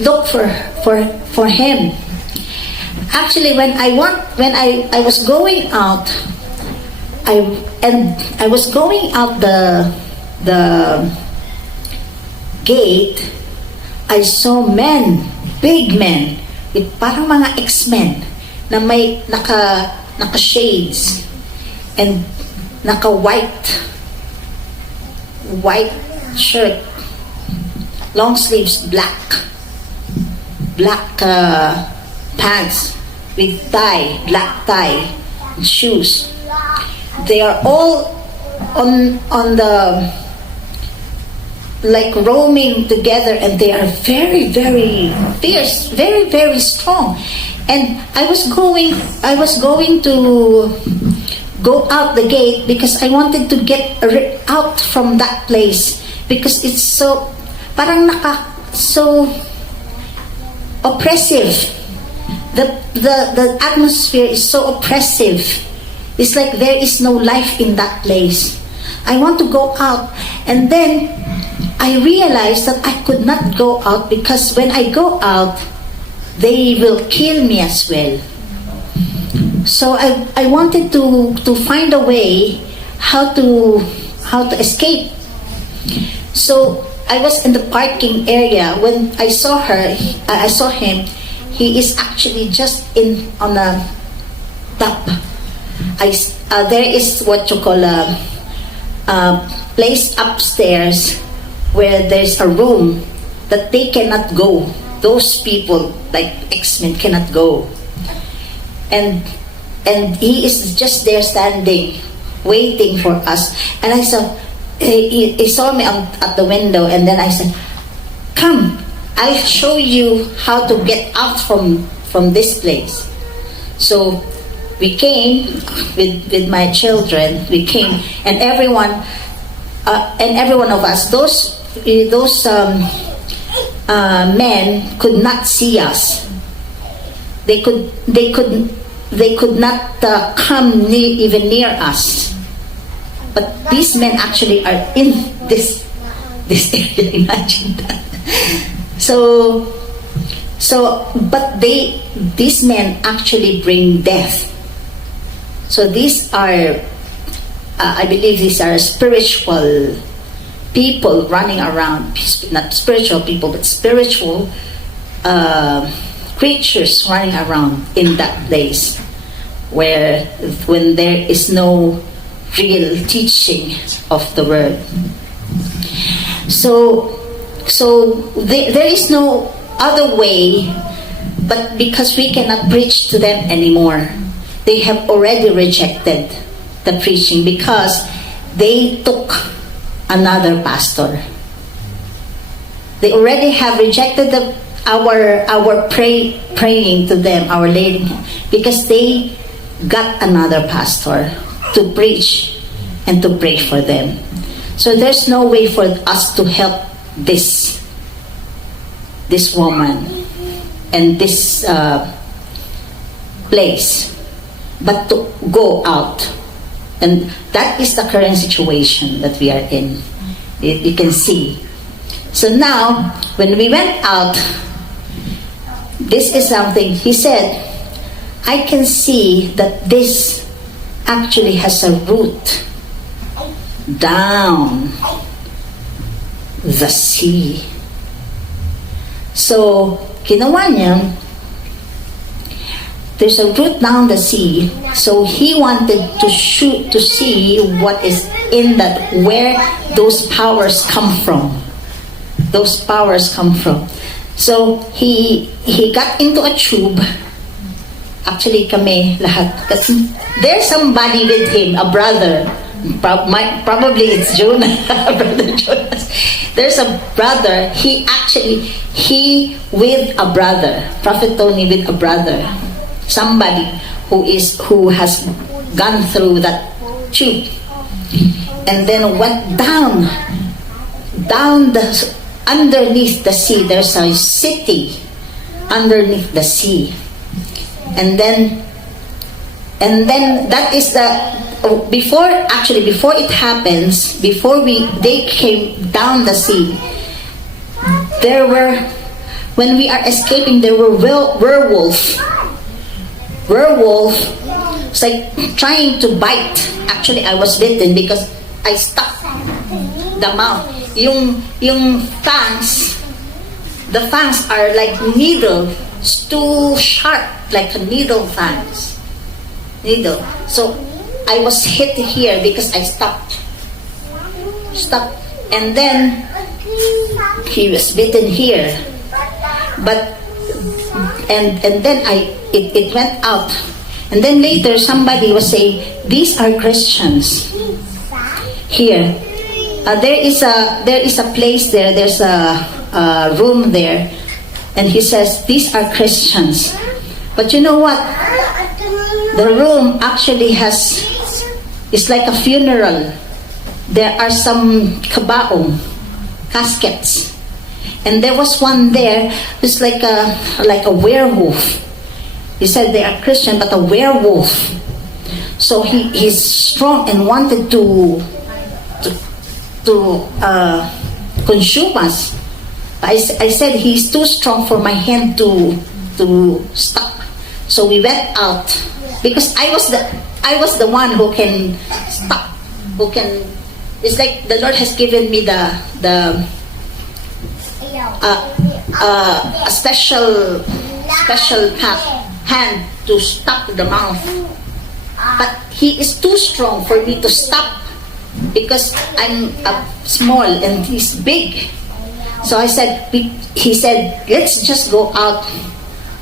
look for him. Actually, when I was going out, I was going out the gate, I saw men, big men, with parang mga X-Men na may naka shades and naka white shirt, long sleeves, black pants with black tie, shoes. They are all on the, like, roaming together, and they are very, very fierce, very, very strong. And I was going to go out the gate because I wanted to get out from that place, because it's so so oppressive. The atmosphere is so oppressive. It's like there is no life in that place. I want to go out, and then I realized that I could not go out, because when I go out, they will kill me as well. So I wanted to find a way how to escape. So I was in the parking area when I saw him. He is actually just on a top. There is what you call a place upstairs where there's a room that they cannot go. Those people, like X-Men, cannot go. And he is just there standing, waiting for us. And I saw, he saw me at the window, and then I said, "Come, I'll show you how to get out from this place." So we came with my children. We came, and every one of us, those men could not see us. They could not come even near us. But these men actually are in this area. Imagine that. But these men actually bring death. So these are, I believe these are spiritual people running around. Not spiritual people, but spiritual creatures running around in that place when there is no real teaching of the word. So there is no other way, but because we cannot preach to them anymore, they have already rejected the preaching because they took another pastor. They already have rejected our praying to them, our lady, because they got another pastor to preach and to pray for them. So there's no way for us to help this woman and this place, but to go out. And that is the current situation that we are in. You can see. So now, when we went out, this is something, he said, I can see that this actually has a root down the sea. So, ginawa niya, there's a root down the sea. So he wanted to see what is in that, where those powers come from. Those powers come from. So he got into a tube. Actually, kami lahat. There's somebody with him, a brother. Probably it's Jonas, brother Jonas. There's a brother. He with a brother, Prophet Tony with a brother, somebody who has gone through that tube, and then went down the underneath the sea. There's a city underneath the sea, and then that is the. Before it happens, they came down the sea, when we are escaping, there were werewolf. It's like trying to bite. Actually, I was bitten because I stuck the mouth. Yung fangs, the fangs are like needle, too sharp, like a needle fangs. Needle. So I was hit here because I stopped, and then he was bitten here, but and then it went out, and then later somebody was saying these are Christians here. There is a place there. There's a room there, and he says these are Christians, but you know what? The room actually it's like a funeral. There are some kabaong, caskets, and there was one there. It's like a werewolf. He said they are Christian, but a werewolf. So he's strong and wanted to consume us. I said he's too strong for my hand to stop. So we went out because I was the one who can stop, who can. It's like the Lord has given me a special hand to stop the mouth. But he is too strong for me to stop because I'm small and he's big. So he said, let's just go out.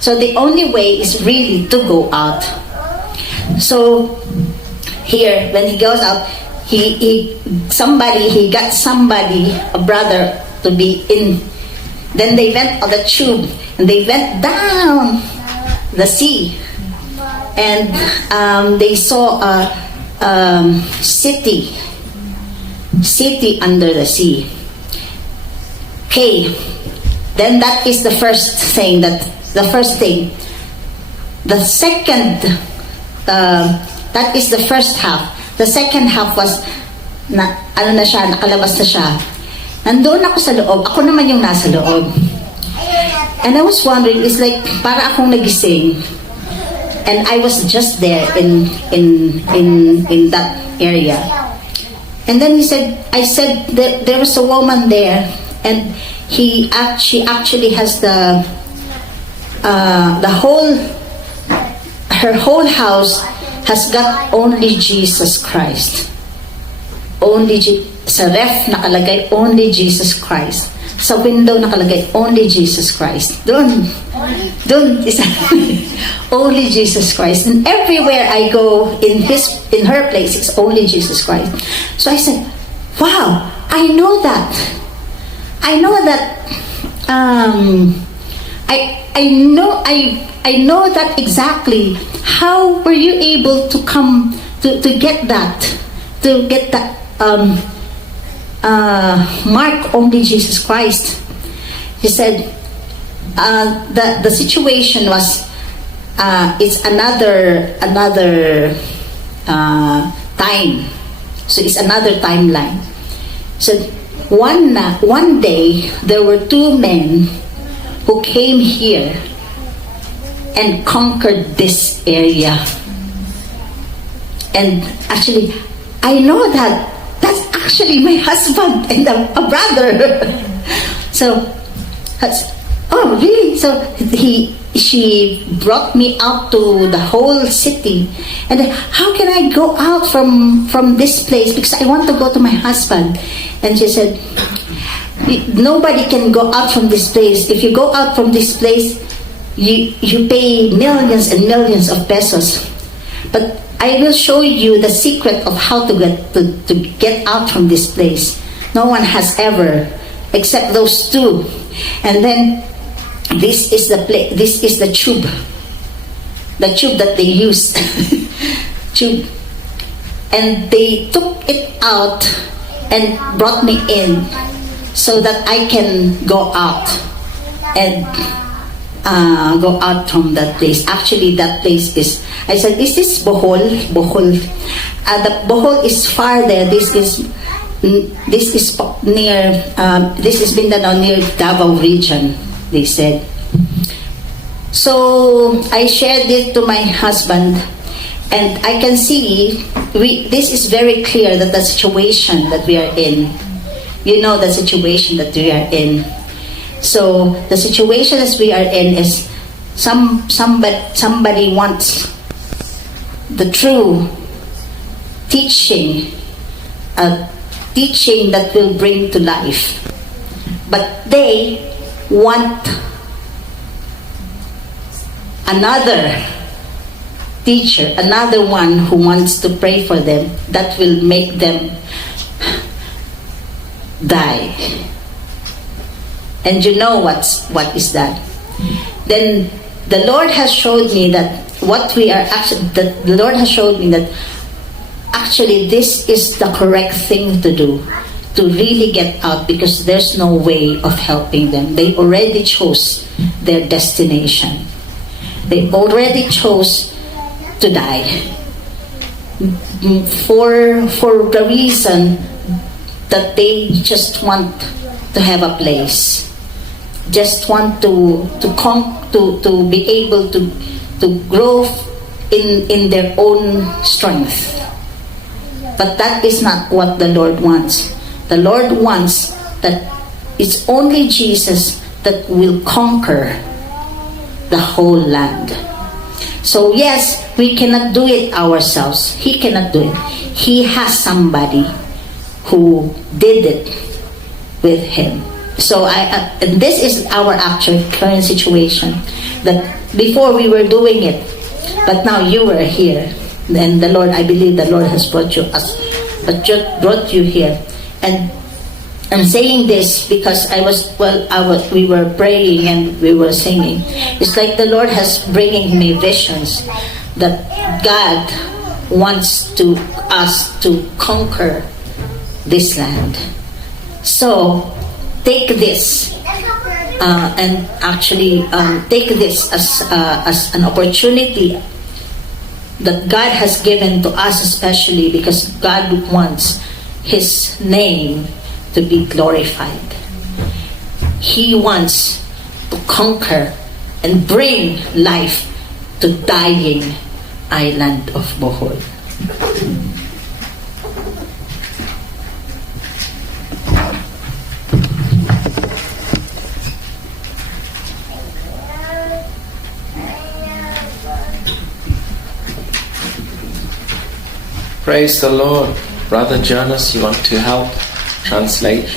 So the only way is really to go out. So here, when he goes out, he got somebody, a brother, to be in. Then they went on the tube and they went down the sea, and they saw a city under the sea. Okay, Then that is the first thing. The second, that is the first half. The second half was, nakalabas na siya. Nandoon ako sa loob. Ako naman yung nasa loob. And I was wondering, it's like, para akong nagising. And I was just there in that area. And then I said that there was a woman there, and she actually has her whole house has got only Jesus Christ. Sa ref nakalagay only Jesus Christ. Sa window nakalagay only Jesus Christ. Doon is only Jesus Christ. And everywhere I go in her place, it's only Jesus Christ. So I said, wow, I know that. I know that exactly. How were you able to come to get that? To get that mark only Jesus Christ? He said, the situation was, it's another time. So it's another timeline. So one day there were two men who came here and conquered this area. And actually, I know that that's actually my husband and a brother. So, oh really? So she brought me out to the whole city. And then, how can I go out from this place? Because I want to go to my husband. And she said, nobody can go out from this place. If you go out from this place, you pay millions and millions of pesos. But I will show you the secret of how to get out from this place. No one has ever, except those two. And then this is the tube that they use. Tube. And they took it out and brought me in so that I can go out and go out from that place. Actually, that place is, I said, is this Bohol? Bohol. The Bohol is far there. This is near, this is Mindanao, near Davao region, they said. So I shared it to my husband, and I can see, this is very clear that the situation that we are in, you know the situation that we are in. So the situation as we are in is somebody wants the true teaching, a teaching that will bring to life, but they want another teacher, another one who wants to pray for them, that will make them die. And you know what is that? Then the Lord has showed me that the Lord has showed me that actually this is the correct thing to do, to really get out, because there's no way of helping them. They already chose their destination. They already chose to die for the reason that they just want to have a place, just want to be able to grow in their own strength. But that is not what the Lord wants. The Lord wants that it's only Jesus that will conquer the whole land. So yes, we cannot do it ourselves. He cannot do it. He has somebody who did it with him. So and this is our actual current situation. That before we were doing it, but now you are here. Then the Lord, I believe the Lord has brought you here. And I'm saying this because we were praying and we were singing. It's like the Lord has bringing me visions that God wants us to conquer this land. So take this and actually take this as an opportunity that God has given to us, especially because God wants His name to be glorified. He wants to conquer and bring life to dying island of Bohol. Praise the Lord. Brother Jonas, you want to help translate?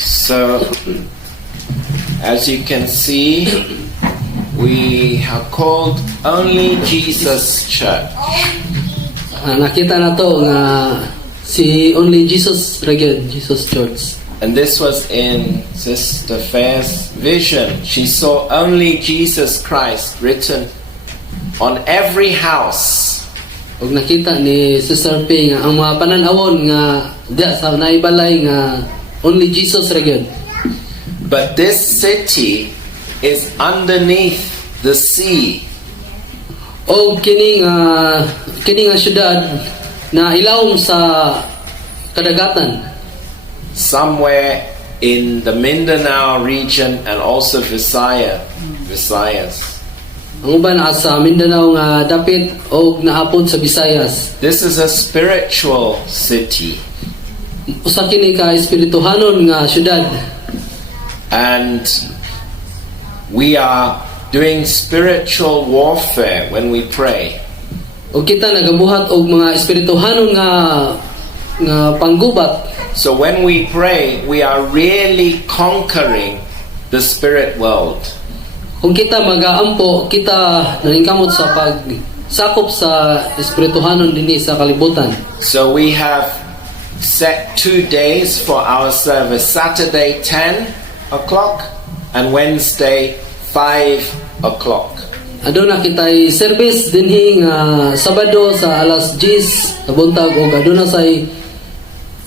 So, as you can see, we are called Only Jesus Church. Nakita na to nga si Only Jesus Region, Jesus Church. And this was in Sister Fair's vision. She saw only Jesus Christ written on every house. Ug nakita ni Sister P nga ang mga pananawon nga diya sa naibalay nga Only Jesus Region. But this city is underneath the sea. Og kini nga syudad na ilawom sa kadagatan. Somewhere in the Mindanao region and also Visayas. Ang uban sa Mindanao nga dapit og naapod sa Visayas. This is a spiritual city. Usa kini ka espirituhanon nga syudad. And we are doing spiritual warfare when we pray. Og kita nagabuhat og mga espirituhanon nga panggubat. So when we pray, we are really conquering the spirit world. Kung kita mag-aampo, kita naningkamot sa pagsakop sa espirituhanon dinhi sa kalibutan. So we have set 2 days for our service. Saturday 10 o'clock and Wednesday 5 o'clock. Aduna kitay service dinhi nga Sabado sa alas 10 sa buntag ug aduna say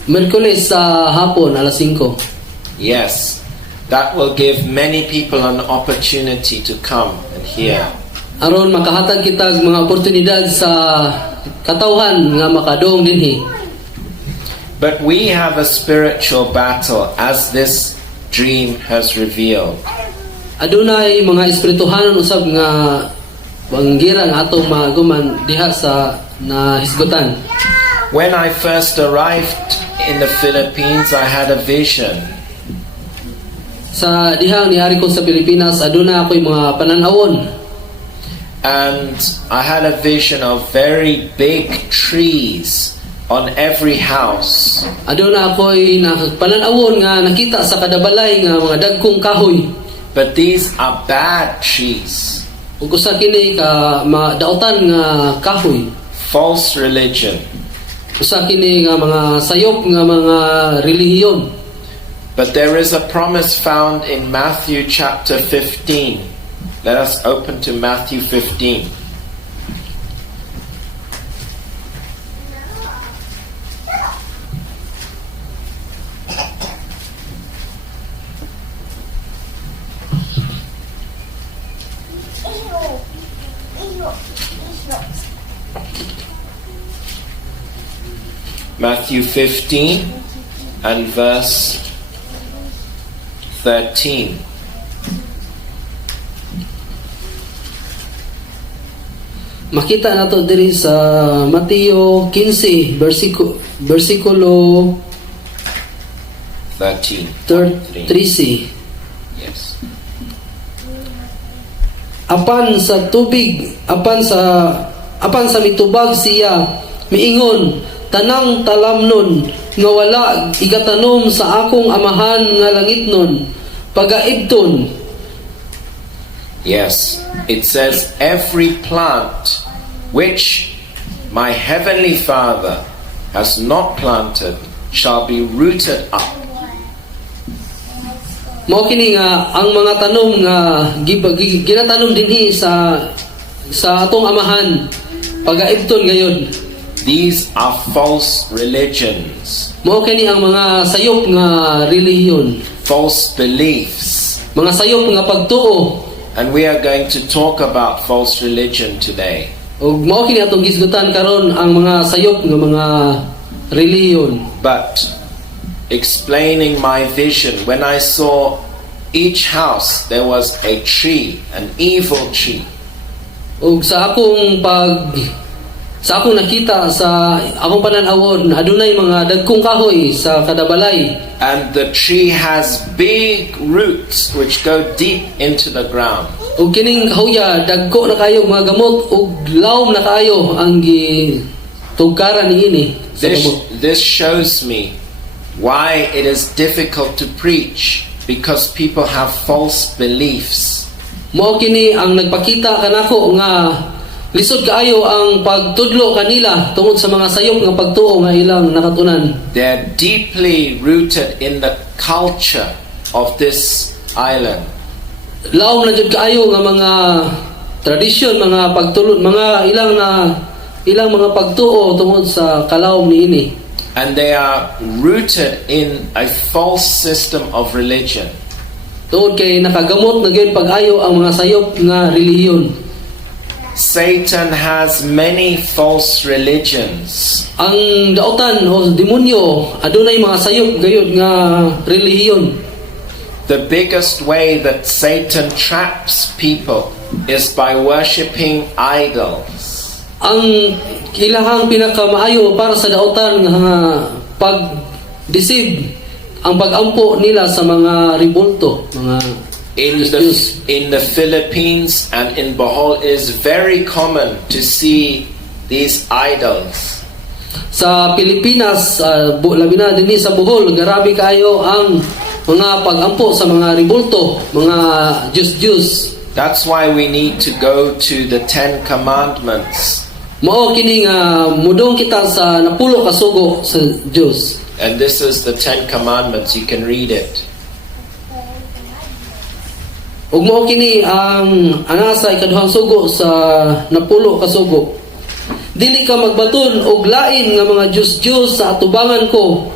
Merkules sa hapon alas 5. Yes, that will give many people an opportunity to come and hear. Aron makahatag kita og mga oportunidad sa katawhan nga makadong dinhi. But we have a spiritual battle as this dream has revealed. Adunay mga espirituhanon usab nga banggirang atong maguman diha sa nahisgutan. When I first arrived in the Philippines, I had a vision. Sa dihang niari ko sa Pilipinas, aduna ako'y mga pananawon. And I had a vision of very big trees on every house. Aduna ako'y pananawon nga nakita sa kadabalay nga mga dagkong kahoy. But these are bad trees. Ug usa kini ka madautan nga kahoy. False religion. Usa kini nga mga sayop nga mga relihiyon. But there is a promise found in Matthew chapter 15. Let us open to Matthew 15. Matthew 15 and verse 13. Makita nato diri sa Mateo 15 versikulo 13. 13. Yes. Apan sa tubig, apan sa mitubag siya miingon, tanang talamnon nga wala igatanom sa akong amahan nga langitnon pagaibton. Yes, it says, every plant which my heavenly Father has not planted shall be rooted up. Mao kini nga ang mga tanom nga ginatanom dinhi sa atong amahan pagaibton gayon. These are false religions, Mao kini ang mga sayop nga relihiyon, false beliefs. mga sayop nga pagtuo. And we are going to talk about false religion today. Ug mao kini atong gisgutan karon ang mga sayop nga mga relihiyon. But explaining my vision, when I saw each house there was a tree, an evil tree. Ug sa akong nakita sa akong panan-awon, adunay mga dagkong kahoy sa kada balay. And the tree has big roots which go deep into the ground. Ug kining kahoya dagko na kayo mga gamot ug lawom na kayo ang gitugkaran niini sa gamot. This shows me why it is difficult to preach, because people have false beliefs. Mao kini ang nagpakita kanako nga lisod kaayo ang pagtudlo kanila tungod sa mga sayop nga pagtuo nga ilang nakatunan. They're deeply rooted in the culture of this island. Lawom na jud kaayo nga mga tradisyon, mga pagtulod, mga ilang mga pagtuo tungod sa kalawom niini. And they are rooted in a false system of religion. Tungod kay nakagamot na gyud pag-ayo ang mga sayop nga relihiyon. Satan has many false religions. Ang daotan o demonyo adunay mga sayop gayud nga relihiyon. The biggest way that Satan traps people is by worshipping idols. Ang ilahang pinakamaayo para sa daotan nga pag-deceive ang pag-ampo nila sa mga ribulto, mga in the Philippines and in Bohol is very common to see these idols. sa Pilipinas, labi na dinhi sa Bohol, grabe kayo ang mga pag-ampo sa mga ribulto, mga Diyos. That's why we need to go to the 10 Commandments. Mao kini nga mudong kita sa napulo ka sugo sa Dios. And this is the 10 Commandments. You can read it. Ug mao kini ang ana sa ikaduhang sugo sa napulo ka sugo. Dili ka magbaton og lain nga mga Diyos sa atubangan ko.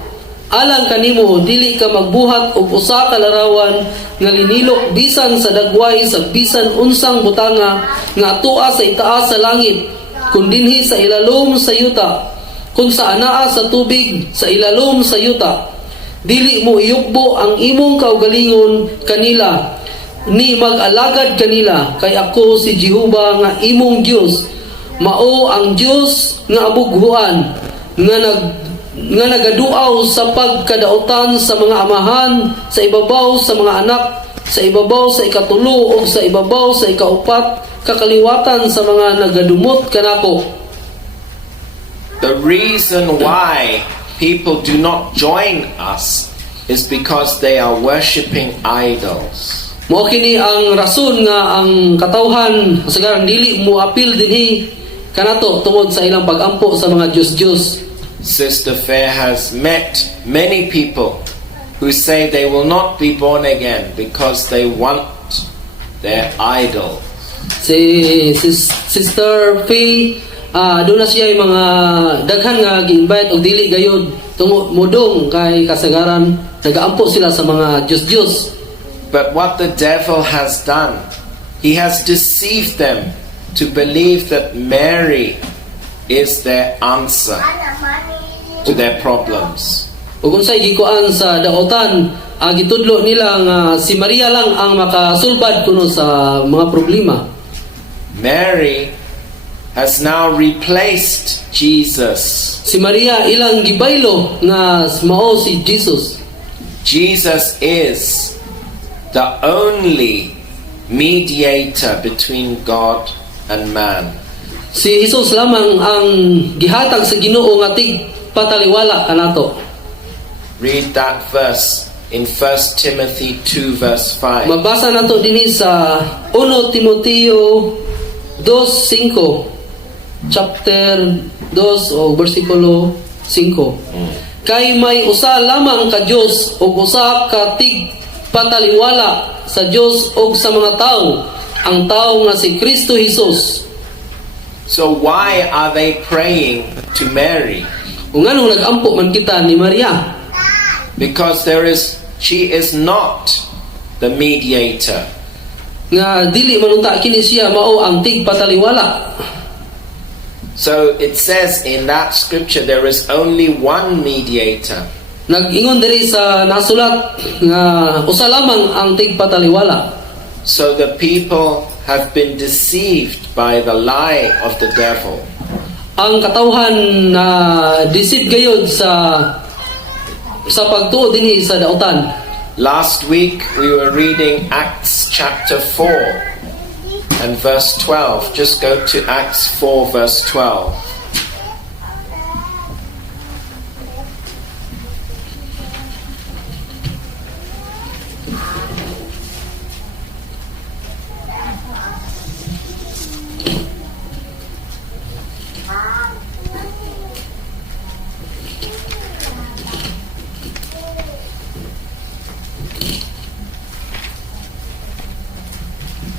Alang kanimo, dili ka magbuhat og usa ka larawan nga linilok bisan sa dagway sa bisan unsang butanga nga atoa sa itaas sa langit, kun dinhi sa ilalom sa yuta, kun sa anaa sa tubig sa ilalom sa yuta. Dili mo iyukbo ang imong kaugalingon kanila, ni mag-alagad kanila, kay ako si Jehova nga imong Dios. Mao ang Dios nga abughuan nga nagaduaw sa pagkadaotan sa mga amahan, sa ibabaw sa mga anak, sa ibabaw sa ikatulo o sa ibabaw sa ikaupat, kakaliwatan sa mga nagadumot kanako. The reason why people do not join us is because they are worshipping idols. Mao kini ang rason nga ang katawhan sagarang dili mo apil dinhi kanato tungod sa ilang pag-ampo sa mga Diyos. Sister Fair has met many people who say they will not be born again because they want their idol. Si Sister Faye, doon na siya yung mga daghan nga gi-invite og dili gayud tungod mudong kay kasagaran nagaampo sila sa mga Diyos. But what the devil has done, he has deceived them to believe that Mary is their answer to their problems. Ug unsay gikuan sa daotan, gitudlo nila nga si Maria lang ang makasulbad kuno sa mga problema. Mary has now replaced Jesus. Si Maria ilang gibaylo nga mao si Jesus. Jesus is the only mediator between God and man. Si Jesus lamang ang gihatag sa Ginoo nga tigpataliwala kanato. Read that verse in 1 Timothy 2 verse 5. Mabasa nato dinhi sa 1 Timoteo 2:5, chapter 2 o versikulo 5. Kay may usa lamang ka Dios ug usa ka tigpataliwala sa Dios ug sa mga tao, ang tao nga si Kristo Jesus. So why are they praying to Mary? Ug nganong nagampo man kita ni Maria? Because she is not the mediator. Nga dili manunta kini siya mao ang tigpataliwala. So it says in that scripture there is only one mediator. Nag-ingon diri sa nasulat nga usa lamang ang tigpataliwala. So the people have been deceived by the lie of the devil. Ang katawhan na deceive gayud sa pagtuo dinhi sa dautan. Last week we were reading Acts chapter 4 and verse 12. Just go to Acts 4 verse 12.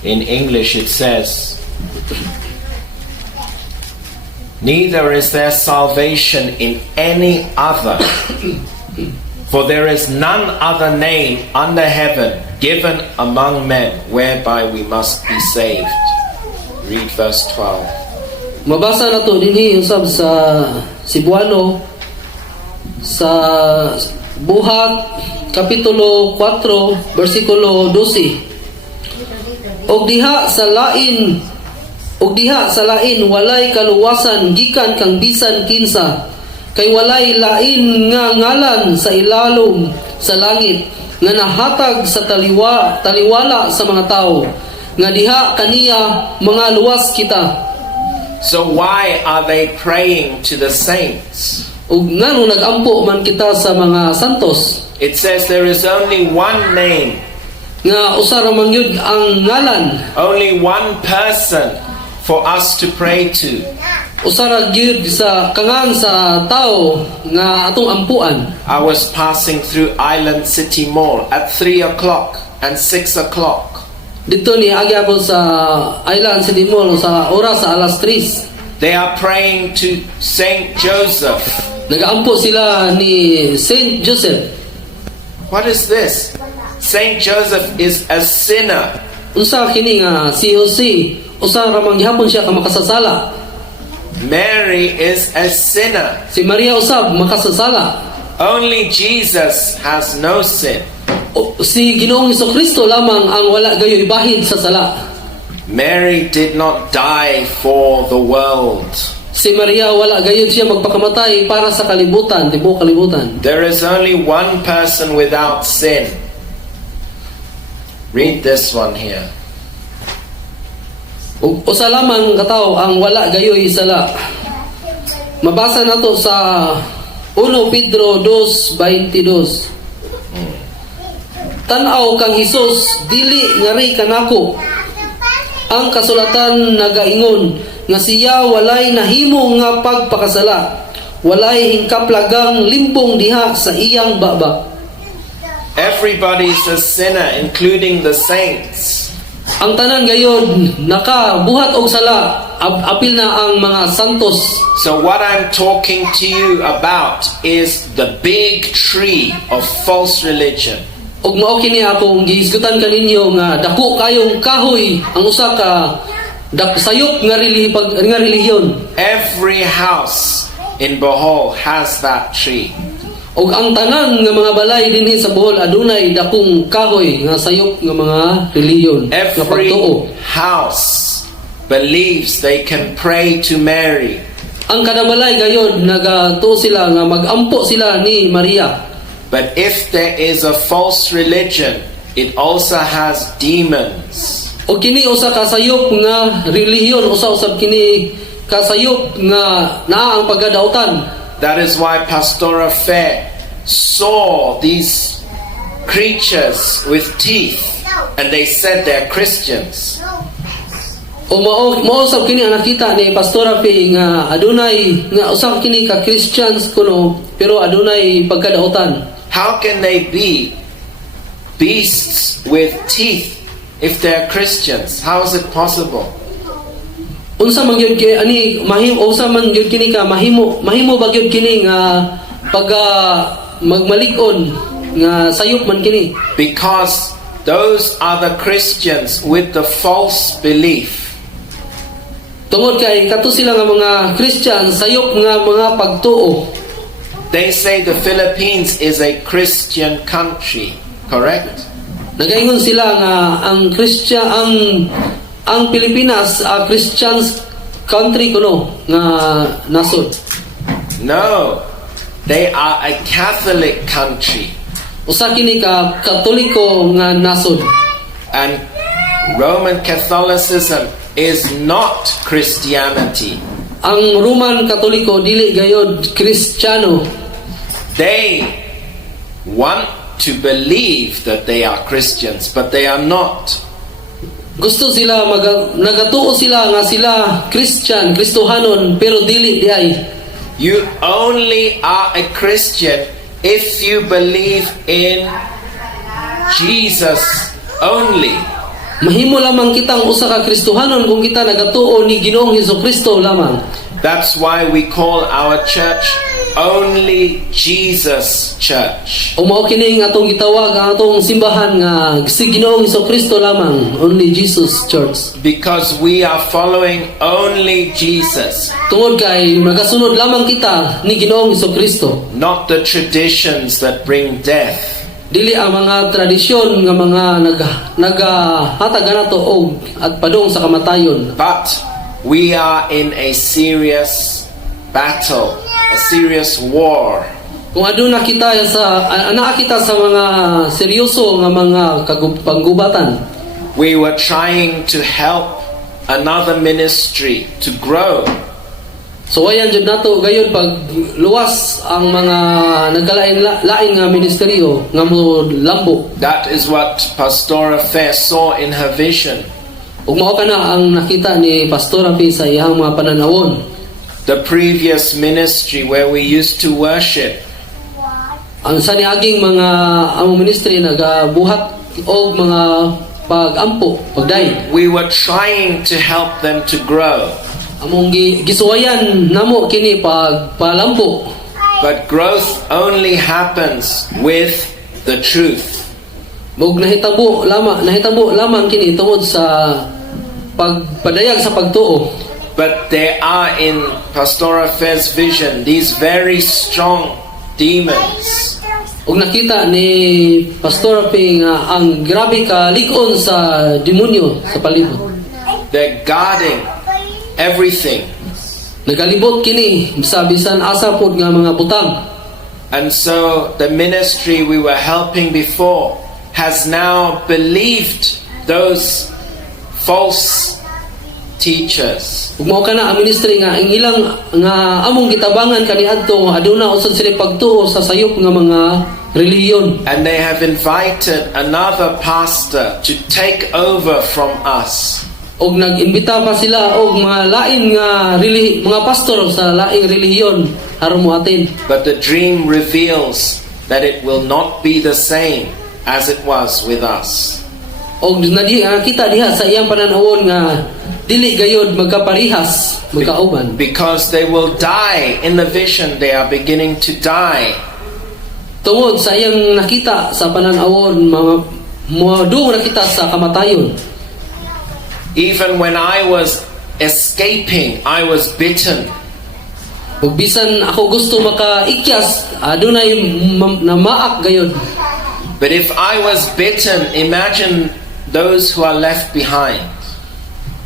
In English it says, "Neither is there salvation in any other, for there is none other name under heaven given among men whereby we must be saved." Read verse 12. Mabasa na to dinhi usab sa Cebuano sa Buhat kapitulo 4 bersikulo 12. Og diha sa lain walay kaluwasan gikan kang bisan kinsa, kay walay lain nga ngalan sa ilalom sa langit nga nahatag sa taliwala sa mga tao, nga diha kaniya mga luwas kita. So why are they praying to the saints? Ug ngano nagampo man kita sa mga santos? It says there is only one name, Nga usa ra man yun ang ngalan, only one person for us to pray to. usa ra gyud sa kangan sa tao nga atong ampuan. I was passing through Island City Mall at 3 o'clock and 6 o'clock. Dito ni agi ako sa Island City Mall sa oras sa alas 3. They are praying to Saint Joseph. Nagaampo sila ni Saint Joseph. What is this? Saint Joseph is a sinner. Unsa kini nga si Jose, usa ra man gihapon siya ka makasasala. Mary is a sinner. Si Maria usab makasasala. Only Jesus has no sin. Si Ginoong Hesukristo lamang ang wala gayoy bahid sa sala. Mary did not die for the world. Si Maria wala gayud siya magpakamatay para sa kalibutan, tibuok kalibutan. There is only one person without sin. Read this one here. Ug usa lamang katawo ang wala gayoy sala. Mabasa nato sa 1 Pedro 2:22. Tan-aw kang Hesus, dili ngari kanako. Ang kasulatan nagaingon nga siya walay nahimo nga pagpakasala, walay hingkaplagang limbong diha sa iyang baba. Everybody's a sinner, including the saints. Ang tanan gayon nakabuhat og sala, apil na ang mga santos. So what I'm talking to you about is the big tree of false religion. Og mao kini akong gihisgutan kaninyo nga dako kayong kahoy ang usa ka sayop nga relihiyon. Every house in Bohol has that tree. Og ang tanan nga mga balay dinhi sa Bohol adunay dakong kahoy nga sayop nga mga relihiyon nga Every pagtuo. house believes they can pray to Mary. Ang kada balay gayon nagatuo sila nga magampo sila ni Maria. But if there is a false religion, it also has demons. O kini usa ka sayop nga relihiyon, usa usab kini ka sayop nga naa ang paggadautan. That is why Pastora Fair saw these creatures with teeth and they said they're Christians. O mao usab kini ang nakita ni Pastora P nga adunay nga usa kini ka Christians kuno pero adunay pagkadautan. How can they be beasts with teeth if they're Christians? How is it possible? unsa man gyud kay ani mahimo unsa man gyud kini ka mahimo ba gyud kini nga pag magmalig-on nga sayop man kini? Because those are the Christians with the false belief. Tungod kay kato sila nga mga Christian sayop nga mga pagtuo. They say the Philippines is a Christian country, correct? Nagaingon sila nga ang Christian ang Pilipinas Christian country kuno nga nasod. No, they are a Catholic country. Usa kini ka Katoliko nga nasod. And Roman Catholicism is not Christianity. Ang Roman Katoliko dili gayod Kristiyano. They want to believe that they are Christians, but they are not. Gusto sila nagatuo sila nga sila Christian, Kristohanon, pero dili diay. You only are a Christian if you believe in Jesus only. Mahimo lamang kitang usa ka Kristohanon kung kita nagatuo ni Ginoong Hesukristo lamang. That's why we call our church Only Jesus Church. O mao kini nga atong gitawag ang atong simbahan nga si Ginoong Hesukristo lamang, Only Jesus Church. Because we are following only Jesus. Tungod kay nagasunod lamang kita ni Ginoong Hesukristo. Not the traditions that bring death. Dili ang mga tradisyon nga mga nagahatag nato og at padung sa kamatayon. But we are in a serious battle, a serious war. Kung aduna kita sa mga seryoso nga mga panggubatan. We were trying to help another ministry to grow. So ayan jud nato gayon pag luwas ang mga nagkalain-lain nga ministeryo nga mo lambo. That is what Pastora Fair saw in her vision. Ug mao kana ang nakita ni Pastora P sa iyang mga pananawon. The previous ministry where we used to worship. Ang sa niaging mga among ministry nagabuhat og mga pagampo, pagday. We were trying to help them to grow. Among gisuwayan namo kini palampo. But growth only happens with the truth. Ug nahitabo lamang kini tungod sa pagpadayag sa pagtuo. But there are in Pastora Fair's vision these very strong demons. Ug nakita ni Pastor P nga ang grabe ka lig-on sa demonyo sa palibot. They're guarding everything. Nagalibot kini bisan asa pod nga mga butang. And so the ministry we were helping before has now believed those false teachers. Ug mao kana ang ministry nga ang ilang nga among gitabangan kaniadto aduna usod sila pagtuo sa sayop nga mga relihiyon. And they have invited another pastor to take over from us. Og nag-imbita pa sila og mga lain nga mga pastor sa laing relihiyon aron moaten. But the dream reveals that it will not be the same as it was with us. Og kita diha sa iyang pananawon nga dili gayod magkaparihas magkauban. Because they will die in the vision, they are beginning to die. Tungod sa iyang nakita sa pananawon moadung nakita sa kamatayon. Even when I was escaping, I was bitten. Ug bisan ako gusto makaikyas adunay namaak gayod. But if I was bitten, imagine those who are left behind.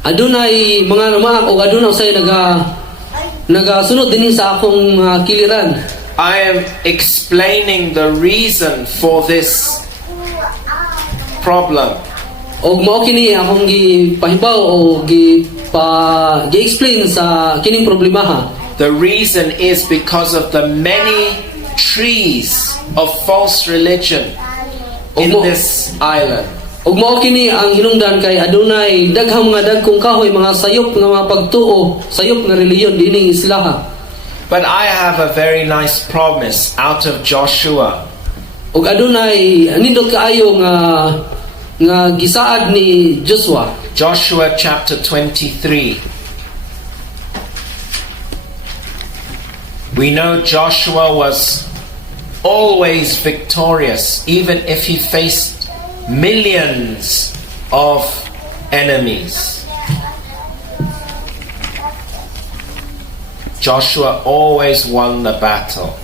Adunay mga namaak o aduna usay nagasunod dinhi sa akong kiliran. I am explaining the reason for this problem. Og mao kini akong gipahibaw o gi-explain sa kining problemaha. The reason is because of the many trees of false religion in this island. Og mao kini ang hinungdan kay adunay daghang mga dagkong kahoy mga sayop nga mga pagtuo, sayop nga relihiyon dining islaha. But I have a very nice promise out of Joshua. Og adunay nindot kaayo nga gisaad ni Joshua. Joshua chapter 23. We know Joshua was always victorious, even if he faced millions of enemies. Joshua always won the battle.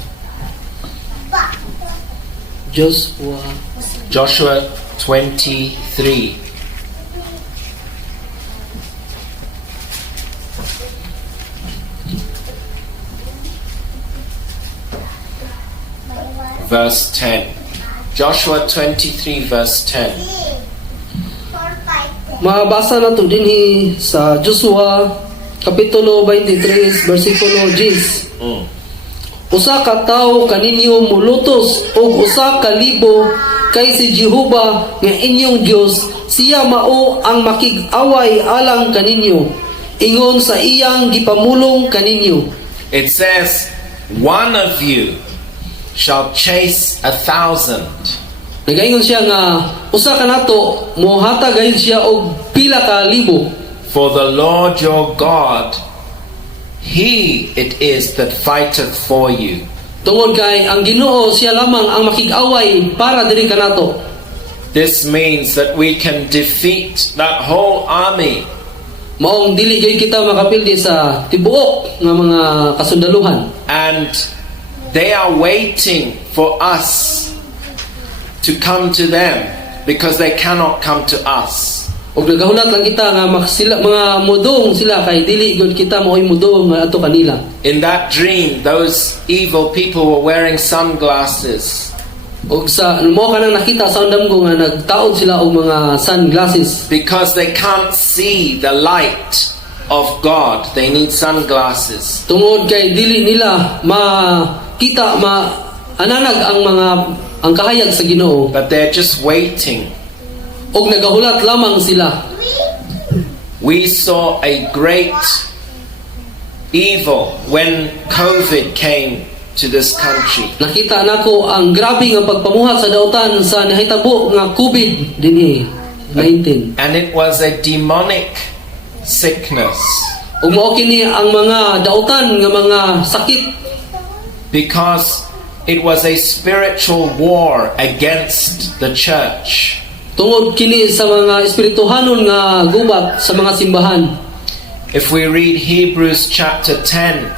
Joshua 23. Verse 10. Joshua 23 verse 10. Mabasa na to dinhi sa Joshua kapitulo 23 bersikulo 10. Usa ka tawo kaninyo mulutos og usa ka libo kay si Jehova nga inyong Dios, siya mao ang makig-away alang kaninyo ingon sa iyang gipamulong kaninyo. It says, one of you shall chase 1,000. Nagaingon siya nga usa ka nato mohatag gayud siya og pila ka libo. For the Lord your God, He it is that fighteth for you. Tungod kay ang Ginoo siya lamang ang makig-away para diri kanato. This means that we can defeat that whole army. Maong dili gyud kita makapildi sa tibuok nga mga kasundaluhan. And they are waiting for us to come to them because they cannot come to us. Og nagahulat lang kita nga sila, mga mudong sila kay dili gud kita maoy mudong nga ato kanila. In that dream, those evil people were wearing sunglasses. Og sa mo kanang nakita sa undam ko nga nagtaod sila og mga sunglasses Because they can't see the light of God, they need sunglasses. tungod kay dili nila makita ananag ang kahayag sa Ginoo. But they're just waiting. Og nagahulat lamang sila. We saw a great evil when COVID came to this country. Nakita nako ang grabe nga pagpamuhat sa dautan sa nahitabo nga COVID dinhi 19. And it was a demonic sickness. Ug mao kini ang mga dautan nga mga sakit Because it was a spiritual war against the church. tungod kini sa mga espirituhanon nga gubat sa mga simbahan. If we read Hebrews chapter 10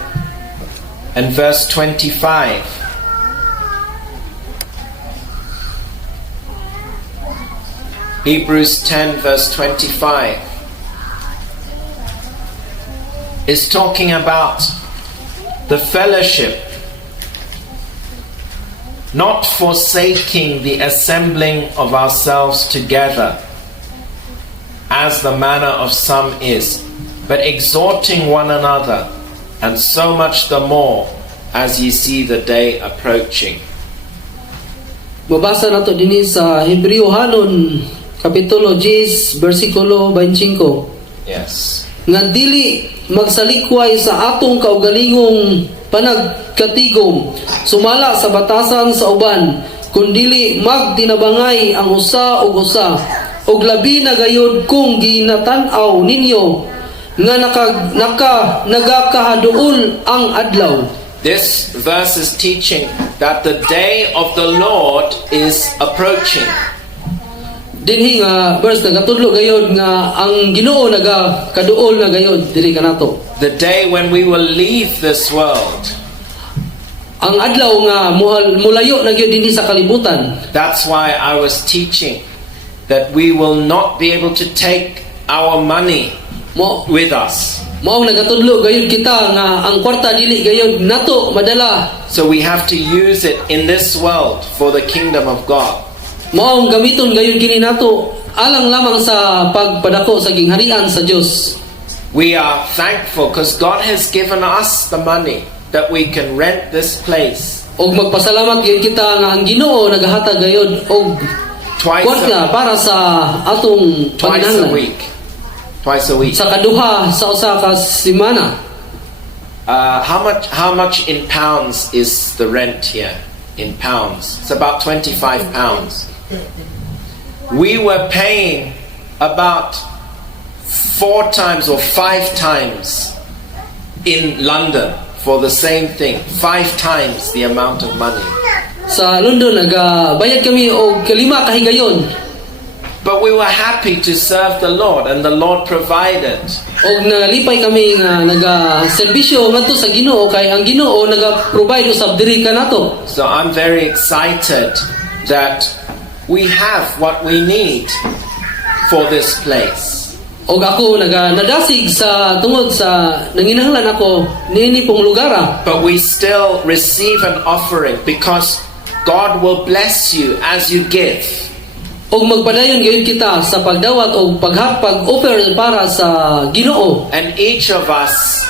and verse 25. Hebrews 10 verse 25 is talking about the fellowship, not forsaking the assembling of ourselves together, as the manner of some is, but exhorting one another, and so much the more as ye see the day approaching. Mabasa nato dinhi sa Hebreohanon kapitulo 10 bersikulo 25. Yes. Nga dili magsalikway sa atong kaugalingong panagkatigom sumala sa batasan sa uban, kundili magtinabangay ang usa ug usa, ug labi na gayud kung ginatan-aw ninyo nga nagakahaduol ang adlaw. This verse is teaching that the day of the Lord is approaching. Dinhi nga verse nagatudlo gayud nga ang Ginoo nagakaduol na gayud diri kanato. The day when we will leave this world. Ang adlaw nga mulayo na gyud dinhi sa kalibutan. That's why I was teaching that we will not be able to take our money with us. Maong nagatudlo gayud kita nga ang kwarta dili gayud nato madala. So we have to use it in this world for the kingdom of God. Maong gamiton gayud kini nato alang lamang sa pagpadako sa gingharian sa Dios. We are thankful because God has given us the money that we can rent this place. Og magpasalamat gyud kita nga ang Ginoo nagahatag gayud og kwarta para sa atong twice a panginahanglan. week. Twice a week. Sa kaduha sa usa ka semana. How much in pounds is the rent here? In pounds, it's about 25 pounds. We were paying about 4 times or 5 times in London for the same thing, 5 times the amount of money. Sa London nagabayad kami og 5 kahigayon. But we were happy to serve the Lord, and the Lord provided. Og nalipay kami nga naga-serbisyo ngadto sa Ginoo kay ang Ginoo naga-provide usab diri kanato. So I'm very excited that we have what we need for this place. Og ako nadasig sa tungod sa nanginahanglan ako niini pong lugara. But we still receive an offering because God will bless you as you give. Og magpadayon gayud kita sa pagdawat og pag-offer para sa Ginoo. And each of us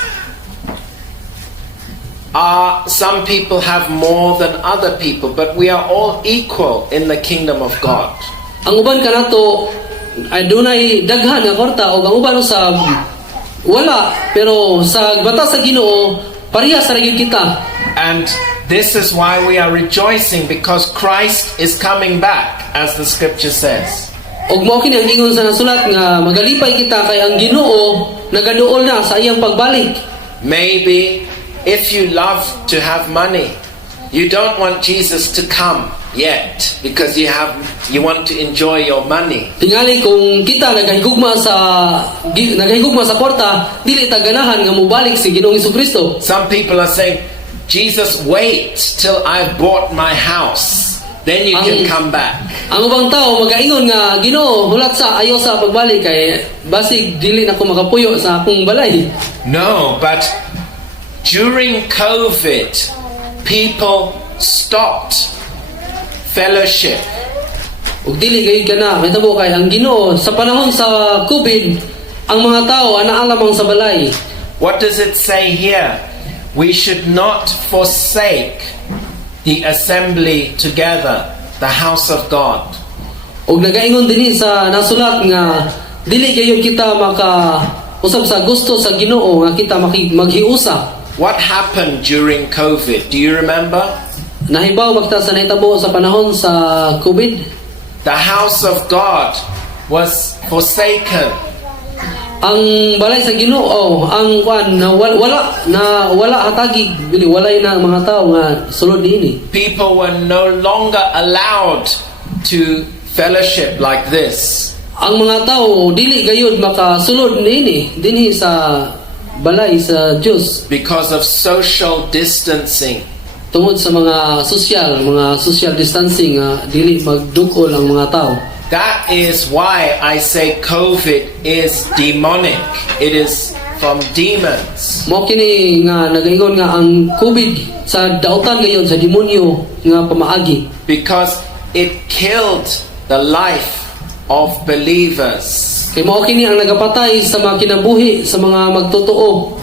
some people have more than other people, but we are all equal in the kingdom of God. Ang uban kanato ay dunay daghan nga kwarta og ang uban usab wala, pero sa batas sa Ginoo pareha sa gyud kita. And this is why we are rejoicing, because Christ is coming back, as the scripture says. Og mao kini ang ingon sa nasulat nga magalipay kita kay ang Ginoo nagaduol na sa iyang pagbalik. Maybe if you love to have money, you don't want Jesus to come yet because you want to enjoy your money. Tingali kung kita naghigugma sa kwarta, dili ta ganahan nga mobalik si Ginoong Hesukristo. Some people are saying, Jesus, wait till I've bought my house, then you can come back. Ang ubang tao magaingon nga Ginoo hulat sa ayo sa pagbalik kay basig dili na ko makapuyo sa akong balay. No, but during COVID, people stopped fellowship. Ug dili gayud kana mahitabo kay ang Ginoo sa panahon sa COVID ang mga tao ana lamang sa balay. What does it say here? We should not forsake the assembly together, the house of God. Og nagaingon dinhi sa nasulat nga dili gayud kita usab sa gusto sa Ginoo nga kita maghiusa. What happened during COVID? Do you remember? Nahibaw magta sa nahitabo sa panahon sa COVID. The house of God was forsaken. Ang balay sa Ginoo ang kwan na wala hatagig bili walay na mga tao nga sulod niini. People were no longer allowed to fellowship like this. Ang mga tao dili gayud makasulod niini dinhi sa balay sa Dios Because of social distancing. tungod sa mga social distancing nga dili magdukol ang mga tao. That is why I say COVID is demonic. It is from demons. Mao kini nga nagaingon nga ang COVID sa dautan gayon sa demonyo nga pamaagi. Because it killed the life of believers. Kay mao kini ang nagapatay sa mga kinabuhi sa mga magtotoo.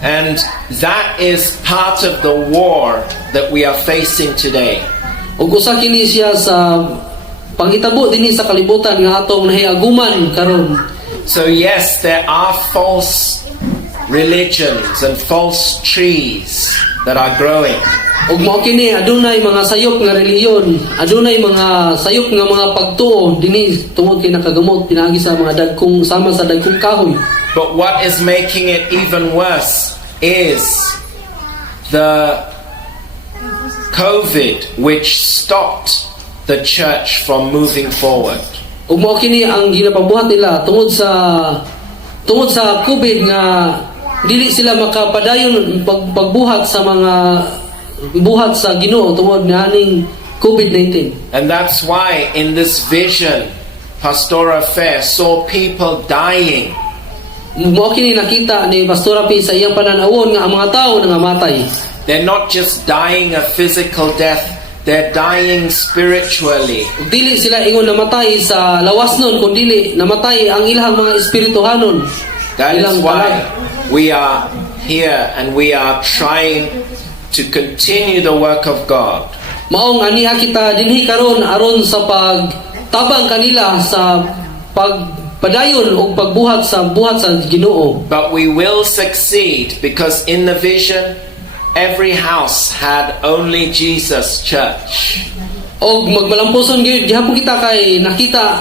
And that is part of the war that we are facing today. Ug usa kini siya sa pangitabo dinhi sa kalibutan nga atong nahiaguman karon. So yes, there are false religions and false trees that are growing. Ug mao kini adunay mga sayop nga relihiyon, adunay mga sayop nga mga pagtuo dinhi tungod kay nakagamot pinaagi sa mga dagkong sama sa dagkong kahoy. But what is making it even worse is the COVID, which stopped the church from moving forward. Ug mao kini ang ginapabuhat nila tungod sa COVID nga dili sila makapadayon pagbuhat sa mga buhat sa Ginoo tungod nianing COVID-19. And that's why in this vision, Pastora Fair saw people dying. Mao kini nakita ni Pastor P sa iyang pananawon nga ang mga tawo nangamatay. They're not just dying a physical death, they're dying spiritually. Ug dili sila ingon namatay sa lawasnon kun dili namatay ang ilang mga espirituhanon. That is why we are here and we are trying to continue the work of God. Maong aniha kita dinhi karon aron sa pagtabang kanila sa pagpadayon o pagbuhat sa Ginoo. But we will succeed because in the vision, every house had only Jesus Church. Og magmalampuson gyud gihapon kita kay nakita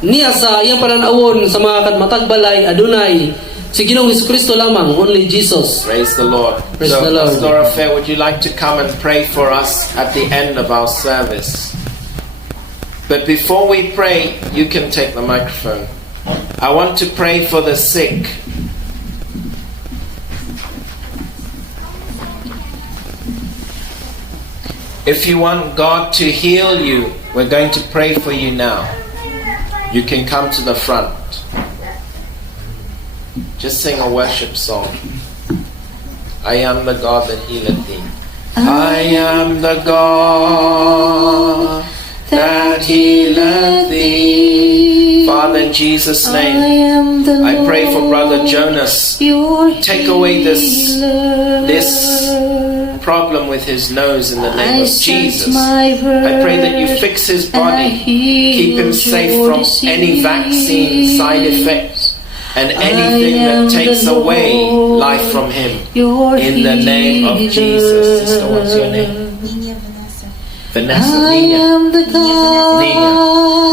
niya sa iyang pananawon sa mga kadmatag balay adunay si Ginoong Jesucristo lamang, only Jesus. Praise the Lord. Praise So, the Lord. Pastor Affair, would you like to come and pray for us at the end of our service? But before we pray, you can take the microphone. I want to pray for the sick. If you want God to heal you, we're going to pray for you now. You can come to the front. Just sing a worship song. I am the God that healeth thee. I am the God that healeth thee. Father, in Jesus' name, I pray for Brother Jonas. Take away this problem with his nose in the name of Jesus. I pray that you fix his body, keep him safe from any vaccine side effects and anything that takes away life from him. In the name of Jesus. Sister, what's your name? Vanessa. Nina.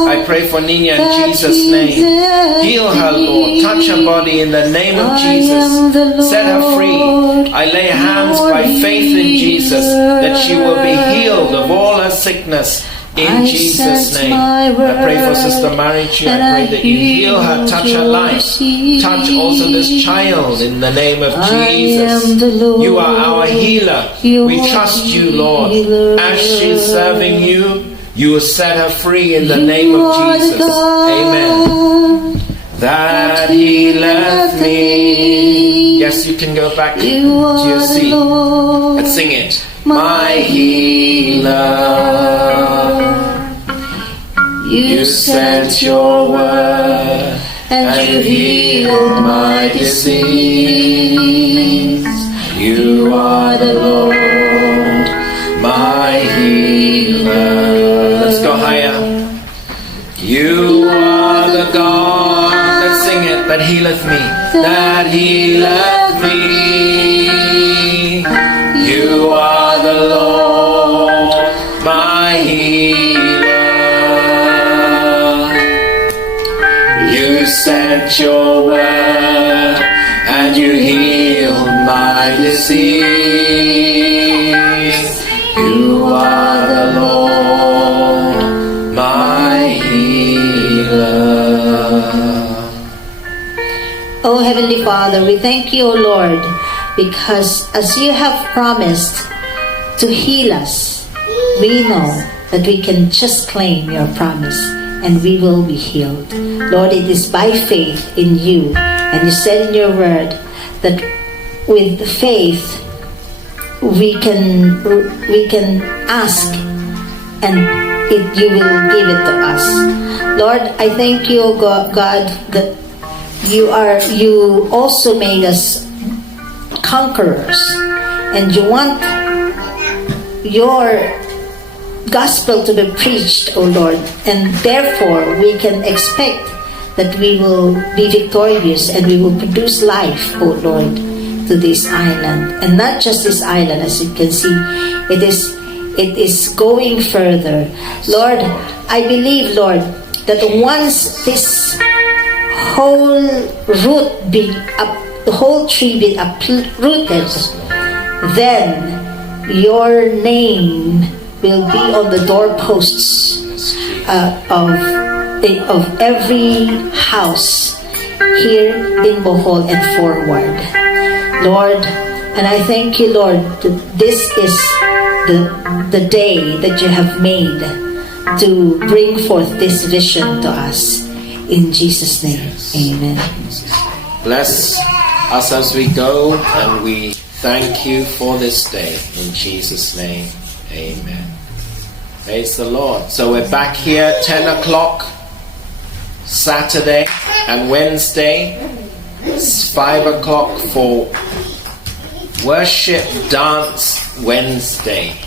I pray for Nina in Jesus' name. Heal her, Lord. Touch her body in the name of Jesus. Set her free. I lay hands by faith in Jesus that she will be healed of all her sickness. In Jesus' name. I pray for Sister Marichi. I pray that you heal her, touch her life. Touch also this child in the name of Jesus. You are our healer. We trust you, Lord. As she is serving you, you will set her free in the name of Jesus. Amen. That he left me. Yes, you can go back to your seat and sing it. My healer. You sent your word and you healed my disease. You are the Lord, my healer. Let's go higher. You are the God, let's sing it, that healeth me, that healeth me. You are the Lord, my healer. You sent your word and you healed my disease. You are the Lord, my healer. Oh Heavenly Father, we thank you, O Lord, because as you have promised to heal us, we know that we can just claim your promise and we will be healed. Lord, it is by faith in you, and you said in your word that with faith we can ask and you will give it to us. Lord, I thank you, O God, that you also made us conquerors, and you want your gospel to be preached, O Lord, and therefore we can expect that we will be victorious and we will produce life, O Lord, to this island. And not just this island, as you can see, it is going further. Lord, I believe, Lord, that once this whole the whole tree be uprooted, then your name will be on the doorposts of every house here in Bohol and forward, Lord. And I thank you, Lord, that this is the day that you have made to bring forth this vision to us. In Jesus' name, amen. Bless us as we go, and we thank you for this day. In Jesus' name, amen. Praise the Lord. So we're back here 10 o'clock Saturday and Wednesday. It's 5 o'clock for Worship Dance Wednesday.